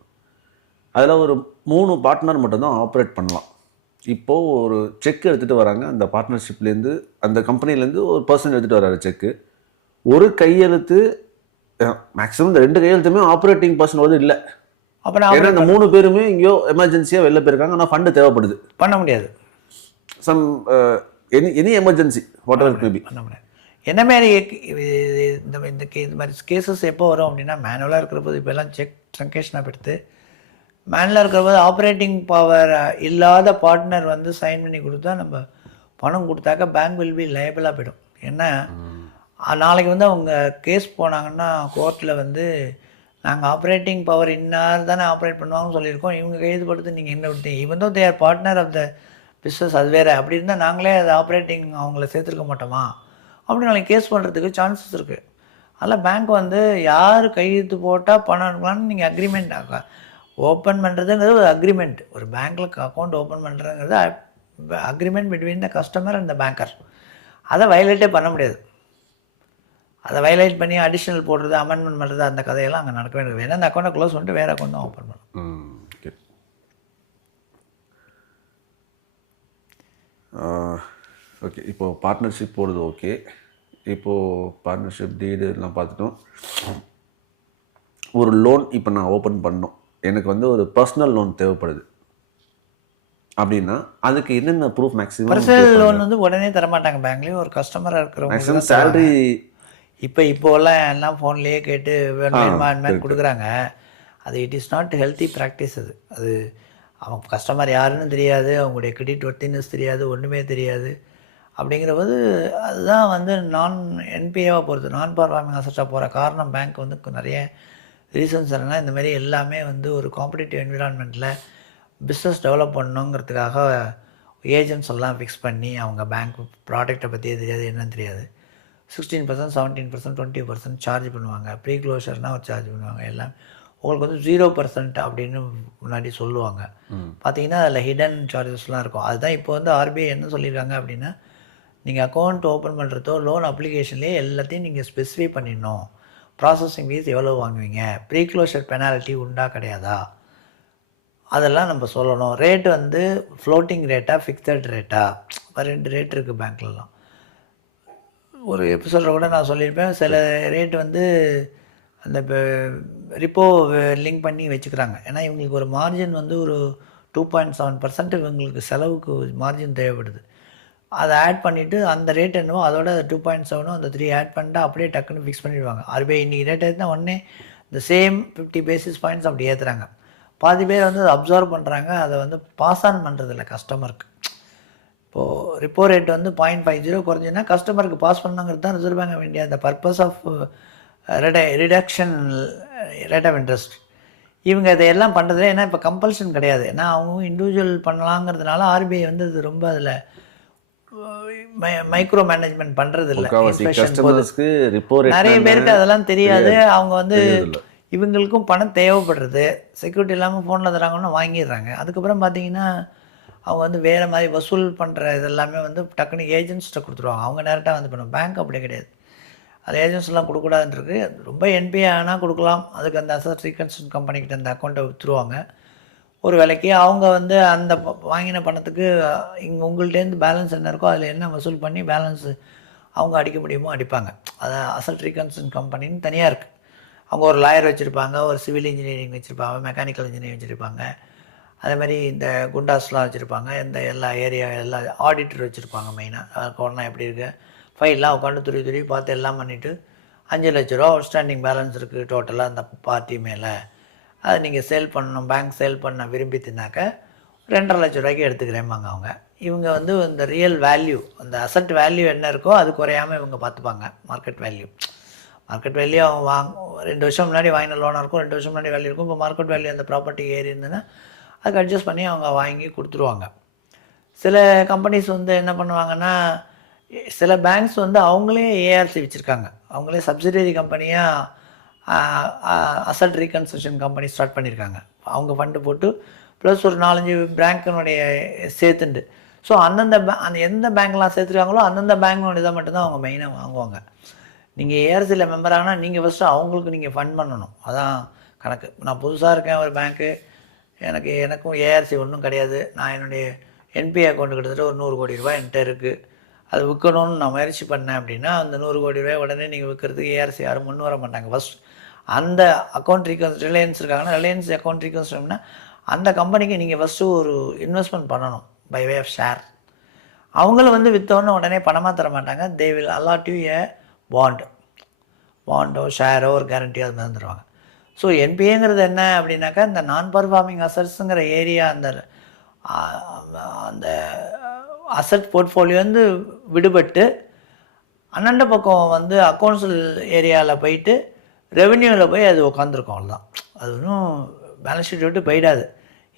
அதில் ஒரு 3 பார்ட்னர் மட்டும்தான் ஆப்ரேட் பண்ணலாம். இப்போது ஒரு செக் எடுத்துகிட்டு வராங்க அந்த பார்ட்னர்ஷிப்லேருந்து, அந்த கம்பெனிலேருந்து ஒரு பர்சன் எடுத்துகிட்டு வராரு செக்கு. ஒரு கையெழுத்து, மேக்ஸிமம் இந்த 2 கையெழுத்துமே ஆப்ரேட்டிங் பர்சனோடு இல்லை. அப்புறம் ஏன்னா இந்த 3 பேருமே எங்கேயோ எமர்ஜென்சியாக வெளில போயிருக்காங்க, ஆனால் ஃபண்டு தேவைப்படுது, பண்ண முடியாது. Some any emergency whatever maybe பண்ண முடியாது. என்ன மாதிரி இந்த மாதிரி கேசஸ் எப்போ வரும் அப்படின்னா மேனுவலாக இருக்கிற போது இப்போ எல்லாம் செக் ட்ரங்கேஷனாக எடுத்து மேனுவலாக இருக்கிற போது ஆப்ரேட்டிங் பவர் இல்லாத பார்ட்னர் வந்து சைன் பண்ணி கொடுத்தா நம்ம பணம் கொடுத்தாக்க பேங்க் வில் பி லைபிளாக போய்டும். ஏன்னா நாளைக்கு வந்து அவங்க கேஸ் போனாங்கன்னா கோர்ட்டில் வந்து நாங்கள் ஆப்ரேட்டிங் பவர் இன்னார் தானே ஆப்ரேட் பண்ணுவாங்கன்னு சொல்லியிருக்கோம், இவங்க கைதுபடுத்து நீங்கள் என்ன விட்டீங்க, இவன் தான் their partner of the business, அது வேறு. அப்படி இருந்தால் நாங்களே அது ஆப்ரேட்டிங் அவங்கள சேர்த்துருக்க மாட்டோமா அப்படின்னு நாளைக்கு கேஸ் பண்ணுறதுக்கு சான்சஸ் இருக்குது. அதில் பேங்க் வந்து யார் கையெழுத்து போட்டால் பணம் எடுக்கலான்னு நீங்கள் அக்ரிமெண்ட் ஓப்பன் பண்ணுறதுங்கிறது ஒரு அக்ரிமெண்ட். ஒரு பேங்க்கில் அக்கௌண்ட் ஓப்பன் பண்ணுறதுங்கிறது agreement between the customer and the banker. அதை வயலேட்டே பண்ண முடியாது. அதை வயலேட் பண்ணி அடிஷ்னல் போடுறது, அமெண்ட்மெண்ட் பண்ணுறது, அந்த கதையெல்லாம் அங்கே நடக்க வேண்டியது. வேணா அந்த அக்கௌண்ட்டை க்ளோஸ் பண்ணிட்டு வேறு அக்கௌண்ட் தான் ஓப்பன் பண்ணணும். ஓகே, இப்போது பார்ட்னர்ஷிப் போடுறது ஓகே. இப்போது பார்ட்னர்ஷிப் டீடு எல்லாம் பார்த்துட்டோம். ஒரு லோன் இப்போ நான் ஓப்பன் பண்ணோம், எனக்கு வந்து ஒரு பர்சனல் லோன் தேவைப்படுது அப்படின்னா அதுக்கு என்னென்ன ப்ரூஃப் மேக்ஸிமம்? பர்சனல் லோன் வந்து உடனே தரமாட்டாங்க பேங்க்லேயும். ஒரு கஸ்டமராக இருக்கிறவங்க மேக்ஸிமம் சேலரி இப்போல்லாம் எல்லாம் ஃபோன்லேயே கேட்டு வேணுமான்னு கொடுக்குறாங்க. அது it is not healthy practice. அது அவங்க கஸ்டமர் யாருன்னு தெரியாது, அவங்களுடைய கிரெடிட் ஒர்த்தினஸ் தெரியாது, ஒன்றுமே தெரியாது. அப்படிங்கிற போது அதுதான் வந்து என்பிஏவாக போகிறது, நான் பர்ஃபார்மிங் அசட்டாக போகிற காரணம். பேங்க் வந்து நிறைய ரீசன்ஸ் என்னென்னா இந்த மாதிரி எல்லாமே வந்து ஒரு காம்படிட்டிவ் என்விரான்மெண்ட்டில் பிஸ்னஸ் டெவலப் பண்ணணுங்கிறதுக்காக ஏஜென்ட்ஸ் எல்லாம் ஃபிக்ஸ் பண்ணி அவங்க பேங்க் ப்ராடக்டை பற்றி தெரியாது, என்னன்னு தெரியாது. 16%, 17%, 20% சார்ஜ் பண்ணுவாங்க. ப்ரீ க்ளோஷர்னால் ஒரு சார்ஜ் பண்ணுவாங்க. எல்லாம் உங்களுக்கு வந்து 0% அப்படின்னு முன்னாடி சொல்லுவாங்க. பார்த்தீங்கன்னா அதில் ஹிடன் சார்ஜஸ்லாம் இருக்கும். அதுதான் இப்போ வந்து ஆர்பிஐ என்ன சொல்லியிருக்காங்க அப்படின்னா, நீங்கள் அக்கௌண்ட் ஓப்பன் பண்ணுறதோ லோன் அப்ளிகேஷன்லேயே எல்லாத்தையும் நீங்கள் ஸ்பெசிஃபை பண்ணிடணும். ப்ராசஸிங் ஃபீஸ் எவ்வளோ வாங்குவீங்க, ப்ரீ க்ளோஷர் பெனால்ட்டி உண்டா கிடையாதா, அதெல்லாம் நம்ம சொல்லணும். ரேட்டு வந்து ஃப்ளோட்டிங் ரேட்டா ஃபிக்ஸட் ரேட்டா, 2 ரேட் இருக்குது பேங்க்லலாம். ஒரு எபிசோடில் கூட நான் சொல்லியிருப்பேன், சில ரேட் வந்து அந்த ரிப்போ லிங்க் பண்ணி வச்சுக்கிறாங்க. ஏன்னா இவங்களுக்கு ஒரு மார்ஜின் வந்து ஒரு 2.7% இவங்களுக்கு செலவுக்கு மார்ஜின் தேவைப்படுது. அதை ஆட் பண்ணிவிட்டு அந்த ரேட் என்னவோ அதோட 2.7 அந்த 3 ஆட் பண்ணிட்டா அப்படியே டக்குன்னு ஃபிக்ஸ் பண்ணிடுவாங்க. RBI இன்றைக்கி ரேட் ஏற்றினா உடனே இந்த சேம் 50 பேசிஸ் பாயிண்ட்ஸ் அப்படி ஏற்றுறாங்க. பாதி பேர் வந்து அதை அப்சர்வ் பண்ணுறாங்க, அதை வந்து பாஸ் ஆன் பண்ணுறதில்ல கஸ்டமருக்கு. இப்போது ரிப்போ ரேட் வந்து 0.50 குறைஞ்சுன்னா கஸ்டமருக்கு பாஸ் பண்ணாங்கிறது தான் reserve bank of India the purpose of reduction rate of interest. இவங்க இதையெல்லாம் பண்ணுறது ஏன்னா இப்போ கம்பல்ஷன் கிடையாது, ஏன்னா அவங்க இண்டிவிஜுவல் பண்ணலாங்கிறதுனால RBI வந்து அது ரொம்ப அதில் மைக்ரோ மேனேஜ்மெண்ட் பண்ணுறது இல்லை. நிறைய பேருக்கு அதெல்லாம் தெரியாது. அவங்க வந்து இவங்களுக்கும் பணம் தேவைப்படுறது, செக்யூரிட்டி இல்லாமல் ஃபோனில் தராங்கன்னா வாங்கிடுறாங்க. அதுக்கப்புறம் பார்த்தீங்கன்னா அவங்க வந்து வேறு மாதிரி வசூல் பண்ணுற இதெல்லாமே வந்து டக்குன்னு ஏஜென்ட்ஸ்கிட்ட கொடுத்துருவாங்க. அவங்க டேரெக்டாக வந்து பண்ணுவாங்க. பேங்க் அப்படி கிடையாது, அது ஏஜென்ட்ஸ்லாம் கொடுக்கூடாதுன்றது. ரொம்ப NPA ஆனால் கொடுக்கலாம், அதுக்கு அந்த அசட் ரீகன்ஸ்ட்ரக்ஷன் கம்பெனிக்கிட்ட அந்த அக்கௌண்ட்டை விற்றுருவாங்க ஒரு விலைக்கு. அவங்க வந்து அந்த வாங்கின பணத்துக்கு இங்கே உங்கள்கிட்டேருந்து பேலன்ஸ் என்ன இருக்கோ அதில் என்ன வசூல் பண்ணி பேலன்ஸு அவங்க அடிக்க முடியுமோ அடிப்பாங்க. அதான் அசட் ரீகன்ஸ்ட்ரக்ஷன் கம்பெனின்னு தனியாக இருக்குது. அவங்க ஒரு லாயர் வச்சுருப்பாங்க, ஒரு சிவில் இன்ஜினியரிங் வச்சுருப்பாங்க, மெக்கானிக்கல் இன்ஜினியரிங் வச்சுருப்பாங்க, அதே மாதிரி இந்த குண்டாஸ்லாம் வச்சுருப்பாங்க, இந்த எல்லா ஏரியா எல்லா ஆடிட்டர் வச்சுருப்பாங்க. மெயினாக கொரோனா எப்படி இருக்குது ஃபைல்லாம் உட்காந்து துருவி பார்த்து எல்லாம் பண்ணிவிட்டு 5 லட்ச ரூபா அவுட்ஸ்டாண்டிங் பேலன்ஸ் இருக்குது டோட்டலாக அந்த பார்ட்டி மேலே, அதை நீங்கள் சேல் பண்ணணும், பேங்க் சேல் பண்ண விரும்பித்தினாக்க 2.5 லட்ச ரூபாய்க்கு எடுத்துக்கிறேம்பாங்க அவங்க. இவங்க வந்து இந்த ரியல் வேல்யூ, அந்த அசட் வேல்யூ என்ன இருக்கோ அது குறையாமல் இவங்க பார்த்துப்பாங்க. மார்க்கெட் வேல்யூ அவங்க 2 வருஷம் முன்னாடி வாங்கின லோனாக இருக்கும், 2 வருஷம் முன்னாடி வேல்யூ இருக்கும். இப்போ மார்க்கெட் வேல்யூ அந்த ப்ராப்பர்ட்டி ஏறி இருந்ததுன்னா அதுக்கு அட்ஜஸ்ட் பண்ணி அவங்க வாங்கி கொடுத்துருவாங்க. சில கம்பெனிஸ் வந்து என்ன பண்ணுவாங்கன்னா, சில பேங்க்ஸ் வந்து அவங்களே ARC வச்சுருக்காங்க, அவங்களே சப்சிடரி கம்பெனியாக அசட் ரீகன்ஸ்ட்ரக்ஷன் கம்பெனி ஸ்டார்ட் பண்ணியிருக்காங்க. அவங்க ஃபண்டு போட்டு ப்ளஸ் ஒரு 4-5 பேங்க்கினுடைய சேர்த்துண்டு. ஸோ அந்த எந்த பேங்க்லாம் சேர்த்துருக்காங்களோ அந்தந்த பேங்க்னுடைய இதை மட்டும்தான் அவங்க மெயினாக வாங்குவாங்க. நீங்கள் ARCயில் மெம்பர் ஆகினா நீங்கள் ஃபஸ்ட்டு அவங்களுக்கு நீங்கள் ஃபண்ட் பண்ணணும், அதான் கணக்கு. நான் புதுசாக இருக்கேன் ஒரு பேங்க்கு, எனக்கும் ARC ஒன்றும் கிடையாது, நான் என்னுடைய NPA அக்கௌண்ட்டு கிட்டத்தட்ட ஒரு 100 கோடி ரூபாய் என்கிட்ட இருக்குது, அது விற்கணும்னு நான் முயற்சி பண்ணேன் அப்படின்னா அந்த 100 கோடி ரூபாய் உடனே நீங்கள் விற்கிறதுக்கு ARC யாரும் முன் வர மாட்டாங்க. ஃபஸ்ட் அந்த அக்கௌண்ட் ரிலையன்ஸ் இருக்காங்கன்னா ரிலையன்ஸ் அக்கௌண்ட் ரீகன்ஸ்ட்ரக்ஷன்னா அந்த கம்பெனிக்கு நீங்கள் ஃபஸ்ட்டு ஒரு இன்வெஸ்ட்மெண்ட் பண்ணணும் பை வே ஆஃப் ஷேர். அவங்களும் வந்து விற்றோன்னு உடனே பணமாக தர மாட்டாங்க. தே வில் அலாட் யூ ஏ பாண்டோ ஷேரோ ஒரு கேரண்டியோ அது மாதிரி தருவாங்க. ஸோ NPAங்கிறது என்ன அப்படின்னாக்கா இந்த நான் பர்ஃபார்மிங் அசட்ஸுங்கிற ஏரியா, அந்த அசட் போர்ட்ஃபோலியோ வந்து விடுபட்டு அண்ணண்ட பக்கம் வந்து அக்கௌண்ட்ஸில் ஏரியாவில் போயிட்டு ரெவென்யூவில் போய் அது உட்காந்துருக்கும். அவ்வளோதான், அது ஒன்றும் பேலன்ஸ் ஷீட் விட்டு போயிடாது.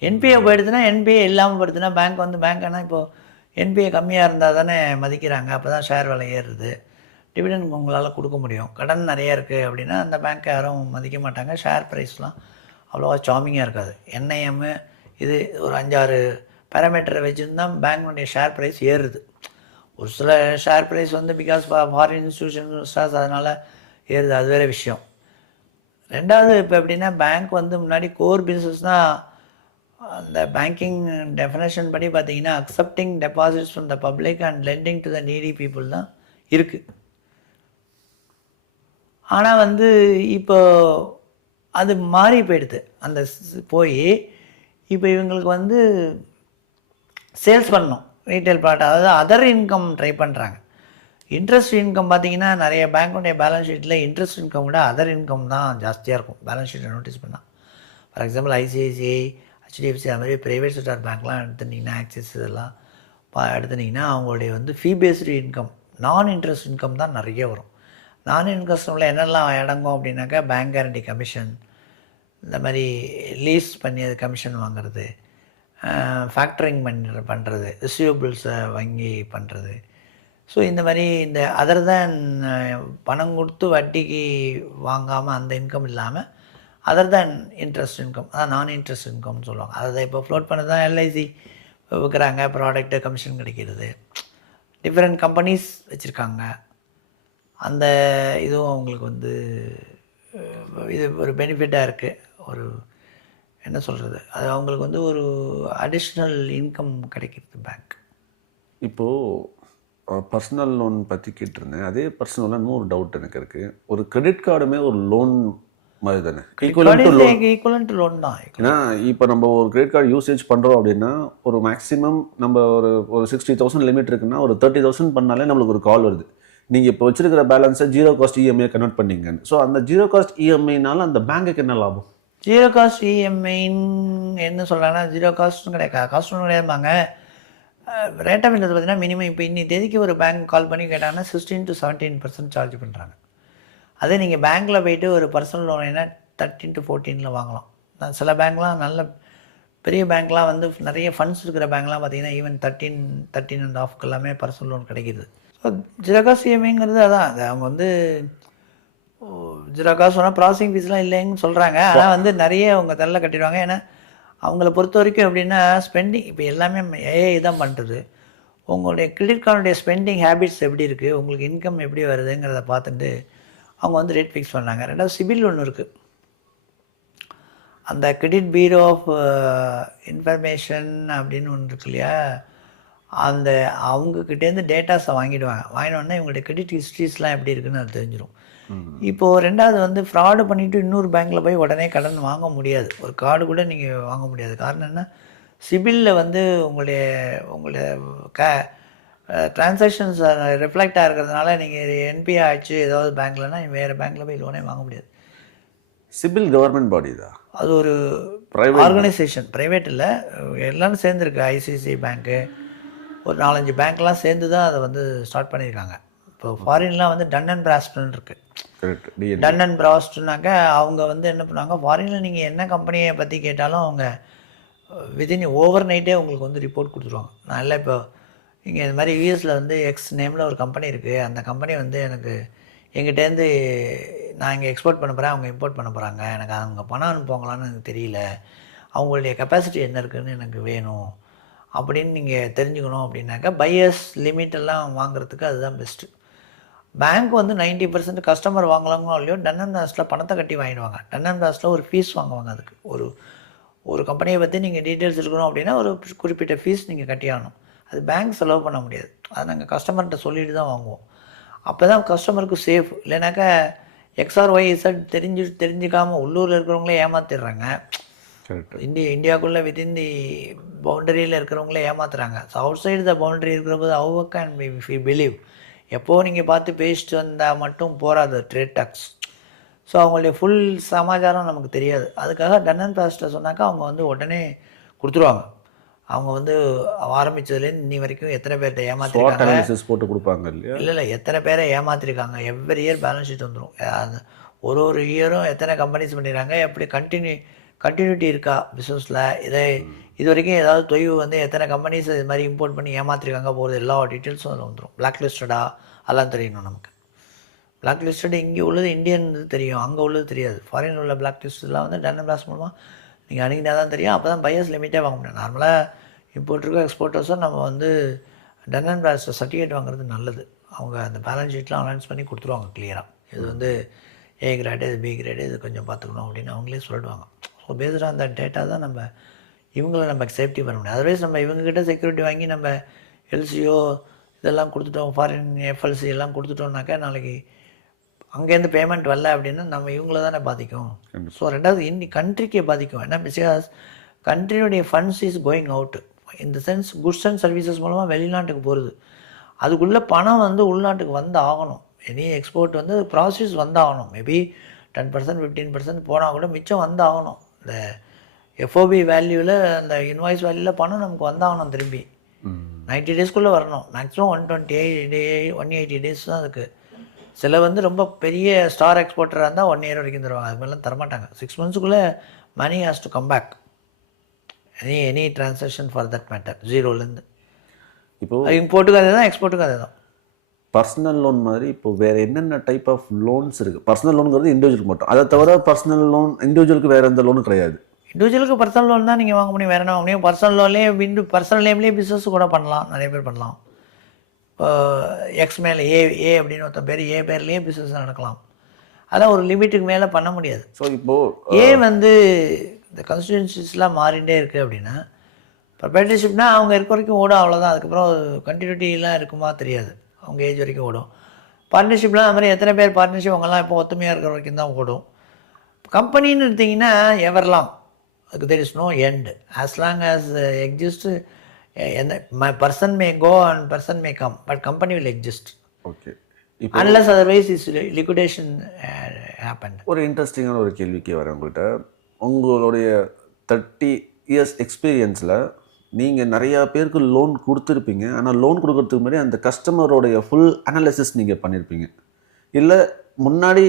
NPA போயிடுதுன்னா NPA இல்லாமல் போயிடுதுன்னா பேங்க் வந்து பேங்க்னா இப்போது NPA கம்மியாக இருந்தால் தானே மதிக்கிறாங்க, அப்போ தான் ஷேர் விலை ஏறுது, டிவிடெண்ட் உங்களால் கொடுக்க முடியும். கடன் நிறையா இருக்குது அப்படின்னா அந்த பேங்க்கை யாரும் மதிக்க மாட்டாங்க. ஷேர் ப்ரைஸ்லாம் அவ்வளோவா சாமிங்காக இருக்காது. NIM இது ஒரு 5-6 பேராமீட்டரை வச்சுருந்தா பேங்க்னுடைய ஷேர் ப்ரைஸ் ஏறுது. ஒரு சில ஷேர் ப்ரைஸ் வந்து பிகாஸ் ஃபாரின் இன்ஸ்டியூஷன்ஸ் அதனால் ஏறுது, அது வேறு விஷயம். ரெண்டாவது இப்போ எப்படின்னா பேங்க் வந்து முன்னாடி கோர் பிஸ்னஸ்னால் அந்த பேங்கிங் டெஃபினேஷன் படி பார்த்தீங்கன்னா accepting deposits from the public and lending to the needy people தான் இருக்குது. ஆனால் வந்து இப்போ அது மாறி போயிடுது. அந்த போய் இப்போ இவங்களுக்கு வந்து சேல்ஸ் பண்ணணும் ரீட்டைல் ப்ராடக்ட், அதாவது அதர் இன்கம் ட்ரை பண்ணுறாங்க. இன்ட்ரெஸ்ட் இன்கம் பார்த்தீங்கன்னா நிறைய பேங்க்குடைய பேலன்ஸ் ஷீட்டில் இன்ட்ரெஸ்ட் இன்கம் விட அதர் இன்கம் தான் ஜாஸ்தியாக இருக்கும் பேலன்ஸ் ஷீட்டை நோட்டீஸ் பண்ணால். ஃபார் எக்ஸாம்பிள் ICICI, HDFC அது மாதிரி ப்ரைவேட் செக்டார் பேங்க்லாம் எடுத்துட்டிங்கன்னா, ஆக்சிஸ் இதெல்லாம் எடுத்துட்டிங்கன்னா அவங்களுடைய வந்து ஃபீ பேஸ்டு இன்கம், நான் இன்ட்ரெஸ்ட் இன்கம் தான் நிறைய வரும். நான் இன்ட்ரெஸ்ட்டில் என்னெல்லாம் அடங்கும் அப்படின்னாக்கா பேங்க் கேரண்டி கமிஷன், இந்த மாதிரி லீஸ் பண்ணி அது கமிஷன் வாங்குறது, ஃபேக்டரிங் பண்ணுறது, ரிசீவபிள்ஸை வங்கி பண்ணுறது. ஸோ இந்த மாதிரி இந்த அதர் தேன் பணம் கொடுத்து வட்டிக்கு வாங்காமல் அந்த இன்கம் இல்லாமல் அதர் தேன் இன்ட்ரெஸ்ட் இன்கம், அதான் நான் இன்ட்ரெஸ்ட் இன்கம்னு சொல்லுவாங்க. அதை இப்போ ஃப்ளோட் பண்ண தான் LIC விற்கிறாங்க, ப்ராடக்ட்டு கமிஷன் கிடைக்கிறது, டிஃப்ரெண்ட் கம்பெனிஸ் வச்சுருக்காங்க. அந்த இதுவும் அவங்களுக்கு வந்து இது ஒரு பெனிஃபிட்டாக இருக்குது. ஒரு என்ன சொல்கிறது, அது அவங்களுக்கு வந்து ஒரு அடிஷ்னல் இன்கம் கிடைக்கிறது பேங்க். இப்போது பர்சனல் லோன் பற்றி கேட்டிருந்தேன். அதே பர்சனல் லோன் இன்னொரு டவுட் எனக்கு இருக்குது. ஒரு கிரெடிட் கார்டுமே ஒரு லோன் மாதிரி தானே? ஈக்குவலன்ட் டு லோன் தான். ஏன்னா இப்போ நம்ம ஒரு கிரெடிட் கார்டு யூசேஜ் பண்ணுறோம் அப்படின்னா ஒரு மேக்ஸிமம் நம்ம ஒரு 60,000 லிமிட் இருக்குன்னா ஒரு 30,000 பண்ணாலே நம்மளுக்கு ஒரு கால் வருது, நீங்கள் இப்போ வச்சிருக்கிற பேலன்ஸை ஜீரோ காஸ்ட் இஎம்ஐ கன்வெர்ட் பண்ணிங்கன்னு. ஸோ அந்த ஜீரோ காஸ்ட் இஎம்ஐனால அந்த பேங்க்குக்கு என்ன லாபம்? ஜீரோ காஸ்ட் இஎம்ஐன்னு என்ன சொல்கிறாங்கன்னா, ஜீரோ காஸ்ட்டும் கிடையாது, காஸ்ட்டும் கிடையாதுமாங்க. ரேட் ஆஃப் இன்ட்ரெஸ்ட் பார்த்தீங்கன்னா மினிமம் இப்போ இன்னி தேதிக்கு ஒரு பேங்க் கால் பண்ணி கேட்டாங்கன்னா 16 to 17% சார்ஜ் பண்ணுறாங்க. அதே நீங்கள் பேங்க்கில் போய்ட்டு ஒரு பர்சனல் லோன்னா 13 to 14 வாங்கலாம். சில பேங்க்லாம் நல்ல பெரிய பேங்க்லாம் வந்து நிறைய ஃபண்ட்ஸ் இருக்கிற பேங்க்லாம் பார்த்தீங்கன்னா ஈவன் 13.5 எல்லாமே பர்சனல் லோன் கிடைக்கிது. ஸோ ஜீரோ காஸ்ட் இஎம்ஐங்கிறது அதான், அது அவங்க வந்து ஜீரோ காஸ்ட் சொன்னால் ப்ராசஸிங் ஃபீஸ்லாம் இல்லைன்னு சொல்கிறாங்க. ஆனால் வந்து நிறைய அவங்க தள்ள கட்டிடுவாங்க. ஏன்னா அவங்கள பொறுத்த வரைக்கும் எப்படின்னா ஸ்பெண்டிங் இப்போ எல்லாமே ஏஐ தான் பண்ணுறது. உங்களுடைய கிரெடிட் கார்டுடைய ஸ்பெண்டிங் ஹேபிட்ஸ் எப்படி இருக்குது, உங்களுக்கு இன்கம் எப்படி வருதுங்கிறத பார்த்துட்டு அவங்க வந்து ரேட் ஃபிக்ஸ் பண்ணாங்க. ரெண்டாவது சிபில் ஒன்று இருக்குது, அந்த கிரெடிட் பீரோ ஆஃப் இன்ஃபர்மேஷன் அப்படின்னு ஒன்று இருக்கு இல்லையா, அந்த அவங்கக்கிட்டேருந்து டேட்டாஸை வாங்கினோடனே இவங்களுடைய கிரெடிட் ஹிஸ்ட்ரிஸ்லாம் எப்படி இருக்குதுன்னு அது தெரிஞ்சிடும். இப்போது ரெண்டாவது வந்து ஃப்ராடு பண்ணிவிட்டு இன்னொரு பேங்க்கில் போய் உடனே கடன் வாங்க முடியாது, ஒரு கார்டு கூட நீங்கள் வாங்க முடியாது. காரணம் என்ன, சிபிலில் வந்து உங்களுடைய ட்ரான்சாக்ஷன்ஸ் ரிஃப்ளெக்ட் ஆகிறதுனால நீங்கள் என்பிஏ ஆச்சு ஏதாவது பேங்க்லனா வேறு பேங்க்கில் போய் லோனே வாங்க முடியாது. சிபில் கவர்மெண்ட் பாடி தான், அது ஒரு ஆர்கனைசேஷன், ப்ரைவேட் இல்லை, எல்லாம் சேர்ந்துருக்கு. ஐசிஐசிஐ பேங்க்கு ஒரு 4-5 பேங்க்லாம் சேர்ந்து தான் அதை வந்து ஸ்டார்ட் பண்ணியிருக்காங்க. இப்போ ஃபாரின்லாம் வந்து டன் அண்ட் பிராஸ்டன் இருக்குது. டன் அண்ட் பிராஸ்ட்னாக்க அவங்க வந்து என்ன பண்ணுவாங்க, ஃபாரினில் நீங்கள் என்ன கம்பெனியை பற்றி கேட்டாலும் அவங்க வித்தின் ஓவர் நைட்டே உங்களுக்கு வந்து ரிப்போர்ட் கொடுத்துருவாங்க. நான் இல்லை இப்போ இங்கே இந்த மாதிரி யூஎஸில் வந்து எக்ஸ் நேமில் ஒரு கம்பெனி இருக்குது, அந்த கம்பெனி வந்து எனக்கு எங்கிட்டேருந்து நான் இங்கே எக்ஸ்போர்ட் பண்ண போகிறேன், அவங்க இம்போர்ட் பண்ண போகிறாங்க, எனக்கு அவங்க பணம் அனுப்புவாங்களான்னு எனக்கு தெரியல, அவங்களுடைய கெப்பாசிட்டி என்ன இருக்குதுன்னு எனக்கு வேணும் அப்படின்னு நீங்கள் தெரிஞ்சுக்கணும் அப்படின்னாக்கா பையர்ஸ் லிமிட் எல்லாம் வாங்குறதுக்கு அதுதான் பெஸ்ட்டு. பேங்க் வந்து 90% கஸ்டமர் வாங்கலாங்களோ இல்லையோ டன் அண்ட் பிராஸ்டில் பணத்தை கட்டி வாங்கிடுவாங்க. டன் அண்ட் பிராஸ்டில் ஒரு ஃபீஸ் வாங்குவாங்க. அதுக்கு ஒரு கம்பெனியை பற்றி நீங்கள் டீட்டெயில்ஸ் இருக்கணும் அப்படின்னா ஒரு குறிப்பிட்ட ஃபீஸ் நீங்கள் கட்டியாகணும். அது பேங்க் செலவு பண்ண முடியாது, அது நாங்கள் கஸ்டமர்கிட்ட சொல்லிட்டு தான் வாங்குவோம். அப்போ தான் கஸ்டமருக்கு சேஃப். இல்லைனாக்கா XRY Z தெரிஞ்சுக்காமல் உள்ளூரில் இருக்கிறவங்களே ஏமாற்றிடுறாங்க. இந்தியாவுக்குள்ளே வித்தின் தி பவுண்டரியில் இருக்கிறவங்களே ஏமாத்துறாங்க. So outside the boundary இருக்கிறபோது ஹவ் கேன் வி பிலீவ்? எப்போது நீங்கள் பார்த்து பேசிட்டு வந்தால் மட்டும் போகாது ட்ரேட் டாக்ஸ். ஸோ அவங்களுடைய ஃபுல் சமாச்சாரம் நமக்கு தெரியாது. அதுக்காக டன் அண்ட் பிராஸ்டில் சொன்னாக்கா அவங்க வந்து உடனே கொடுத்துருவாங்க. அவங்க வந்து ஆரம்பித்ததுலேருந்து இன்னி வரைக்கும் எத்தனை பேர்கிட்ட ஏமாற்றிருக்காங்க போட்டு கொடுப்பாங்க இல்லையா? இல்லை எத்தனை பேரை ஏமாற்றிருக்காங்க, எவ்ரி இயர் பேலன்ஸ் ஷீட் வந்துடும். ஒரு இயரும் எத்தனை கம்பெனிஸ் பண்ணிடுறாங்க, எப்படி கண்டினியூட்டி இருக்கா பிஸ்னஸில், இது வரைக்கும் ஏதாவது தொய்வு வந்து எத்தனை கம்பெனிஸ் இது மாதிரி இம்போர்ட் பண்ணி ஏமாற்றிருக்காங்க போகிறது எல்லா டீட்டெயில்ஸும் அதில் வந்துடும். பிளாக் லிஸ்டடா அதெல்லாம் தெரியணும் நமக்கு. பிளாக் லிஸ்டட் இங்கே உள்ளது இந்தியன் தெரியும், அங்கே உள்ளது தெரியாது. ஃபாரின் உள்ள பிளாக் லிஸ்ட்லாம் வந்து டன் அண்ட் பிராஸ்ட் மூலமாக நீங்கள் அணுகினா தான் தெரியும். அப்போ தான் பையர்ஸ் லிமிட்டே வாங்க முடியும். நார்மலாக இம்போர்ட்டருக்கும் எக்ஸ்போர்ட்டர்ஸும் நம்ம வந்து டன் அண்ட் பிராஸ்ட் சர்டிஃபிகேட் வாங்குறது நல்லது. அவங்க அந்த பேலன்ஸ் ஷீட்லாம் அனௌன்ஸ் பண்ணி கொடுத்துருவாங்க கிளியராக. இது வந்து ஏ கிரேடு, இது பி கிரேடு, இது கொஞ்சம் பார்த்துக்கணும் அப்படின்னு அவங்களே சொல்லிடுவாங்க. ஸோ பேஸ்டாக அந்த டேட்டா தான் நம்ம இவங்களை நம்ம சேஃப்டி பண்ண முடியும். அதர்வைஸ் நம்ம இவங்ககிட்ட செக்யூரிட்டி வாங்கி நம்ம எல்சிஓ இதெல்லாம் கொடுத்துட்டோம், ஃபாரின் எஃப்எல்சி எல்லாம் கொடுத்துட்டோம்னாக்கா நாளைக்கு அங்கேருந்து பேமெண்ட் வரல அப்படின்னா நம்ம இவங்கள தானே பாதிக்கும். ஸோ ரெண்டாவது கண்ட்ரிக்கே பாதிக்கும். ஏன்னா பிகாஸ் கண்ட்ரியுடைய ஃபண்ட்ஸ் இஸ் கோயிங் அவுட். இந்த சென்ஸ் குட்ஸ் அண்ட் சர்வீசஸ் மூலமாக வெளிநாட்டுக்கு போகிறது. அதுக்குள்ளே பணம் வந்து உள்நாட்டுக்கு வந்து ஆகணும். எனி எக்ஸ்போர்ட் வந்து ப்ராசஸ் வந்தாகணும். மேபி 10% 15% போனால் கூட மிச்சம் வந்தாகணும். இந்த எஃப்ஓபி வேல்யூவில் அந்த இன்வாய்ஸ் வேல்யூவில் பணம் நமக்கு வந்தாகணும். திரும்பி 90 டேஸ்க்குள்ளே வரணும். மேக்ஸிமம் 180 டேஸ் தான் அதுக்கு. சில வந்து ரொம்ப பெரிய ஸ்டார் எக்ஸ்போர்ட்டராக இருந்தால் 1 இயர் வரைக்கும் தருவாங்க. அது மாதிரிலாம் தரமாட்டாங்க. 6 monthsக்குள்ளே money has to come back. Any transaction for that matter, ஜீரோலேருந்து. இப்போது இம்போர்ட்டுக்கு அதே தான், எக்ஸ்போர்ட்டுக்கு அதே தான். பர்சனல் லோன் மாதிரி இப்போது வேறு என்னென்ன டைப் ஆஃப் லோன்ஸ் இருக்குது? பர்சனல் லோனுங்கிறது இண்டிவிஜுவலுக்கு மட்டும், அதை தவிர பர்சனல் லோன் இண்டிவிஜுவலுக்கு வேறு எந்த லோனும் கிடையாது. இண்டிவிஜுவலுக்கு பர்சனல் லோன் தான் நீங்கள் வாங்க முடியும், வேறு என்ன வாங்க முடியும்? பர்சனல் லோன்லேயே பர்சனல் நேம்லேயே பிஸ்னஸ் கூட பண்ணலாம், நிறைய பேர் பண்ணலாம். இப்போ எக்ஸ் மேலே ஏ அப்படின்னு ஒருத்தன் பேர், ஏ பேர்லேயே பிஸ்னஸ் நடக்கலாம். அதெல்லாம் ஒரு லிமிட்டுக்கு மேலே பண்ண முடியாது. ஸோ இப்போது ஏன் வந்து இந்த கன்ஸ்டியூன்சிஸ்லாம் மாறிண்டே இருக்குது அப்படின்னா, ப்ரொப்ரைட்டர்ஷிப்னா அவங்க இருக்க வரைக்கும் ஓடும், அவ்வளோதான். அதுக்கப்புறம் கண்டினியூட்டிலாம் இருக்குமா தெரியாது, அவங்க ஏஜ் வரைக்கும் ஓடும். பார்ட்னர்ஷிப்லாம் அது மாதிரி எத்தனை பேர் பார்ட்னர்ஷிப் அவங்கெல்லாம் இப்போ ஒத்துமையாக இருக்கிற வரைக்கும் தான் ஓடும். கம்பெனின்னு எடுத்திங்கன்னா எவர்லாம், அதுக்கு there is no end. As long as exist, எந்த person may go and person may come, but company will exist. Okay, unless otherwise is liquidation happen. ஒரு இன்ட்ரெஸ்டிங்கான ஒரு கேள்விக்கே வரேன் உங்கள்கிட்ட. உங்களுடைய 30 இயர்ஸ் எக்ஸ்பீரியன்ஸில் நீங்கள் நிறையா பேருக்கு லோன் கொடுத்துருப்பீங்க. ஆனால் லோன் கொடுக்கறதுக்கு முன்னாடி அந்த கஸ்டமரோடைய ஃபுல் அனாலிசிஸ் நீங்கள் பண்ணியிருப்பீங்க. இல்லை முன்னாடி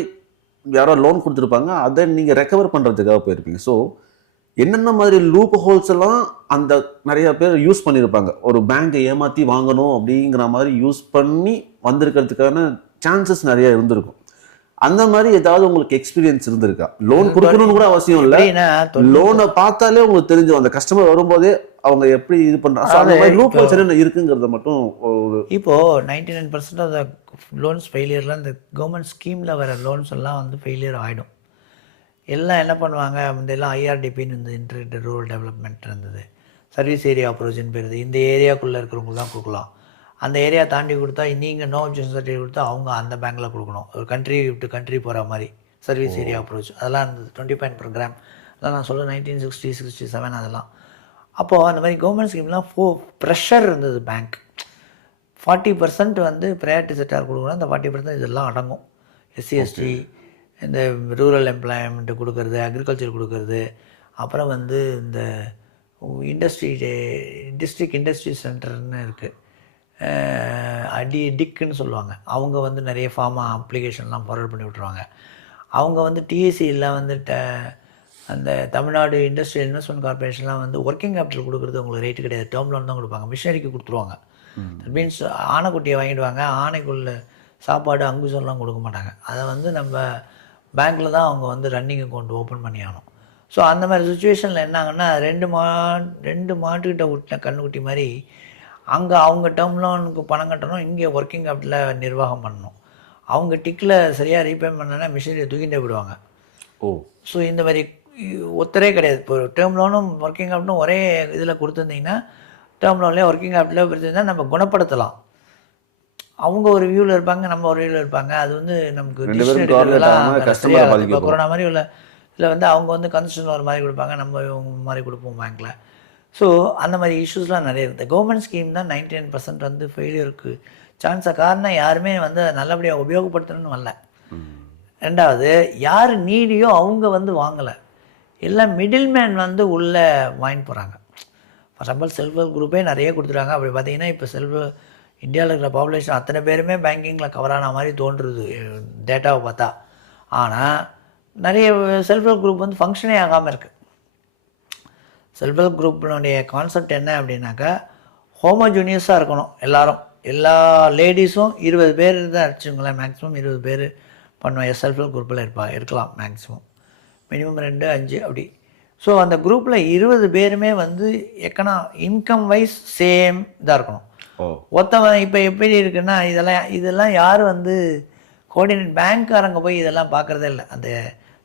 யாரோ லோன் கொடுத்துருப்பாங்க, அதை நீங்கள் ரெக்கவர் பண்ணுறதுக்காக போயிருப்பீங்க. ஸோ என்னென்ன மாதிரி லூப் ஹோல்ஸ் எல்லாம் அந்த நிறைய பேர் யூஸ் பண்ணியிருப்பாங்க, ஒரு பேங்கை ஏமாற்றி வாங்கணும் அப்படிங்கிற மாதிரி யூஸ் பண்ணி வந்திருக்கிறதுக்கான சான்சஸ் நிறைய இருந்திருக்கும். அந்த மாதிரி ஏதாவது உங்களுக்கு எக்ஸ்பீரியன்ஸ் இருந்திருக்கா? லோன் கொடுக்கணும்னு கூட அவசியம் இல்லை, லோனை பார்த்தாலே உங்களுக்கு தெரிஞ்சு அந்த கஸ்டமர் வரும்போதே அவங்க எப்படி இது பண்றாங்க, லூப் ஹோல்ஸ் என்ன இருக்குங்கிறத மட்டும். இப்போது 99% ஆஃப் த லோன்ஸ் ஃபெயிலியர்லாம் இந்த கவர்மெண்ட் ஸ்கீமில் வர லோன்ஸ் எல்லாம் வந்து ஃபெயிலியர் ஆகிடும். எல்லாம் என்ன பண்ணுவாங்க, முந்தையெல்லாம் ஐஆர்டிபின்னு இந்த இன்டெகிரேட்டட் ரூரல் டெவலப்மெண்ட் இருந்தது, சர்வீஸ் ஏரியா அப்ரோச்னு பேருது. இந்த ஏரியாக்குள்ளே இருக்கிறவங்க தான் கொடுக்கலாம். அந்த ஏரியா தாண்டி கொடுத்தா நீங்கள் நோ அப்ஜெக்ஷன் சர்டிஃபிகேட் கொடுத்தா அவங்க அந்த பேங்க்கில் கொடுக்கணும். ஒரு கண்ட்ரி விட்டு கண்ட்ரி போகிற மாதிரி சர்வீஸ் ஏரியா அப்ரோச் அதெல்லாம் இருந்தது. 20 பாயிண்ட் ப்ரோக்ராம் அதெல்லாம் நான் சொல்ல 1960, 67 அதெல்லாம். அப்போது அந்த மாதிரி கவர்மெண்ட் ஸ்கீம்லாம் ப்ரெஷர் இருந்தது. பேங்க் 40% வந்து ப்ரையாரிட்டி செக்டார் கொடுக்கணும், அந்த 40% இதெல்லாம் அடங்கும். எஸ்சி எஸ்டி, இந்த ரூரல் எம்ப்ளாய்மெண்ட்டு கொடுக்கறது, அக்ரிகல்ச்சர் கொடுக்கறது, அப்புறம் வந்து இந்த டிஸ்ட்ரிக்ட் இண்டஸ்ட்ரி சென்டர்னு இருக்குது, டிக்குன்னு சொல்லுவாங்க. அவங்க வந்து நிறைய அப்ளிகேஷன்லாம் ஃபார்வர்ட் பண்ணி விட்ருவாங்க. அவங்க வந்து டிஎஸ்சியில் வந்து அந்த தமிழ்நாடு இண்டஸ்ட்ரியல் இன்வெஸ்ட்மெண்ட் கார்பரேஷன்லாம் வந்து ஒர்க்கிங் கேபிட்டல் கொடுக்குறது உங்களுக்கு ரேட்டு கிடையாது, டேர்ம் லோன் தான் கொடுப்பாங்க. மிஷினரிக்கு கொடுத்துருவாங்க. தட் மீன்ஸ் ஆனைக்குட்டியை வாங்கிடுவாங்க, ஆனைக்குள்ள சாப்பாடு அங்குசம்லாம் கொடுக்க மாட்டாங்க. அதை வந்து நம்ம பேங்க்கில் தான் அவங்க வந்து ரன்னிங் அக்கௌண்ட் ஓப்பன் பண்ணி ஆகணும். ஸோ அந்த மாதிரி சுச்சுவேஷனில் என்னாங்கன்னா ரெண்டு மாட்டுக்கிட்ட விட்ட கண்ணுக்குட்டி மாதிரி அங்கே அவங்க டேர்ம் லோனுக்கு பணம் கட்டணும், இங்கே ஒர்க்கிங் கேபிட்டலில் நிர்வாகம் பண்ணணும். அவங்க டிக்கில் சரியாக ரீபேமெண்ட் பண்ணனா மிஷினரியை தூக்கிட்டே போயிடுவாங்க. ஸோ இந்த மாதிரி ஒத்தரே கிடையாது. இப்போ டேர்ம் லோனும் ஒர்க்கிங் கேபிட்டலும் ஒரே இதில் கொடுத்துருந்தீங்கன்னா, டேர்ம் லோன்லேயே ஒர்க்கிங் கேபிட்டலில் கொடுத்துருந்தா நம்ம குணப்படுத்தலாம். அவங்க ஒரு வியூவில் இருப்பாங்க, நம்ம ஒரு வியூவில் இருப்பாங்க. அது வந்து நமக்கு இப்போ கொரோனா மாதிரி உள்ள இதில் வந்து அவங்க வந்து கன்ஸ்ட்ரக்ஷன் ஒரு மாதிரி கொடுப்பாங்க, நம்ம மாதிரி கொடுப்போம் பேங்க்கில். ஸோ அந்த மாதிரி இஷ்யூஸ்லாம் நிறைய இருக்குது. கவர்மெண்ட் ஸ்கீம் தான் 99% வந்து ஃபெயிலியருக்கு சான்ஸாக. காரணம் யாருமே வந்து அதை நல்லபடியாக உபயோகப்படுத்தணும்னு வரல. ரெண்டாவது, யார் நீடியோ அவங்க வந்து வாங்கலை, எல்லாம் மிடில் மேன் வந்து உள்ளே வாங்கிட்டு போகிறாங்க. ஃபார் எக்ஸாம்பிள் செல்ஃப் ஹெல்ப் குரூப்பே நிறைய கொடுத்துருக்காங்க. அப்படி பார்த்தீங்கன்னா இப்போ இந்தியாவில் இருக்கிற பாப்புலேஷன் அத்தனை பேருமே பேங்கிங்கில் கவரான மாதிரி தோன்றுறது டேட்டாவை பார்த்தா. ஆனால் நிறைய செல்ஃப் ஹெல்ப் குரூப் வந்து ஃபங்க்ஷனே ஆகாமல் இருக்குது. செல்ஃப் ஹெல்ப் குரூப்பினுடைய கான்செப்ட் என்ன அப்படின்னாக்கா, ஹோமோஜூனியஸாக இருக்கணும். எல்லா லேடிஸும் 20 பேர் தான் அடிச்சுங்களேன், மேக்ஸிமம் 20 பேர் பண்ணுவாங்க செல்ஃப் ஹெல்ப் குரூப்பில் இருக்கலாம். மேக்ஸிமம் மினிமம் 2, 5 அப்படி. ஸோ அந்த குரூப்பில் 20 பேருமே வந்து இன்கம் வைஸ் சேம் இதாக இருக்கணும். ஒருத்தவன் இப்போ எப்படி இருக்குன்னா, இதெல்லாம் யார் வந்து கோஆர்டினேட் பேங்க்காரங்க போய் இதெல்லாம் பார்க்குறதே இல்லை. அந்த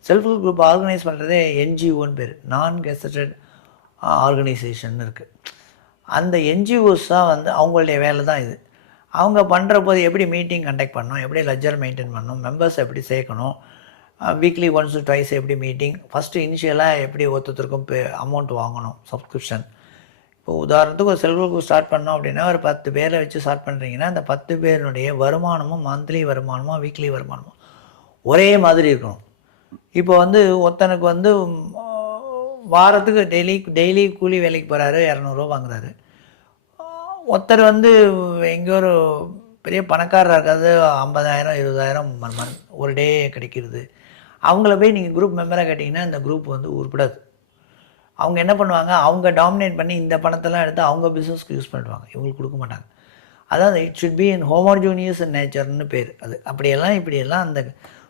செல்ஃப் ஹெல்ப் குரூப் ஆர்கனைஸ் பண்ணுறதே என்ஜிஓன்னு பேர், நான் கெசட்டட் ஆர்கனைசேஷன் இருக்குது. அந்த என்ஜிஓஸ் தான் வந்து அவங்களுடைய வேலை தான் இது. அவங்க பண்ணுற போது எப்படி மீட்டிங் கண்டக்ட் பண்ணணும், எப்படி லெட்ஜர் மெயின்டைன் பண்ணணும், மெம்பர்ஸ் எப்படி சேர்க்கணும், வீக்லி ஒன்ஸ் ட்வைஸ் எப்படி மீட்டிங், ஃபஸ்ட்டு இனிஷியலாக எப்படி ஒருத்தருக்கும் அமௌண்ட் வாங்கணும் சப்ஸ்கிரிப்ஷன். இப்போ உதாரணத்துக்கு ஒரு செல்ஃப் ஹெல்ப் ஸ்டார்ட் பண்ணோம் அப்படின்னா, ஒரு 10 பேரை வச்சு ஸ்டார்ட் பண்ணுறீங்கன்னா, அந்த 10 பேருடைய வருமானமும் மந்த்லி வருமானமோ வீக்லி வருமானமோ ஒரே மாதிரி இருக்கணும். இப்போ வந்து ஒருத்தனுக்கு வந்து வாரத்துக்கு டெய்லி கூலி வேலைக்கு போகிறாரு, 200 ரூபா வாங்குறாரு. ஒருத்தர் வந்து எங்கேயோ ஒரு பெரிய பணக்காரராக இருக்காது, 50,000 20,000 ஒரு டே கிடைக்கிறது. அவங்கள போய் நீங்கள் குரூப் மெம்பராக கேட்டிங்கன்னா இந்த குரூப் வந்து உருப்படாது. அவங்க என்ன பண்ணுவாங்க, அவங்க டாமினேட் பண்ணி இந்த பணத்தெல்லாம் எடுத்து அவங்க பிஸ்னஸ்க்கு யூஸ் பண்ணிடுவாங்க, இவங்களுக்கு கொடுக்க மாட்டாங்க. அதாவது it should be in homogeneous நேச்சர்னு பேர். அது இப்படியெல்லாம் அந்த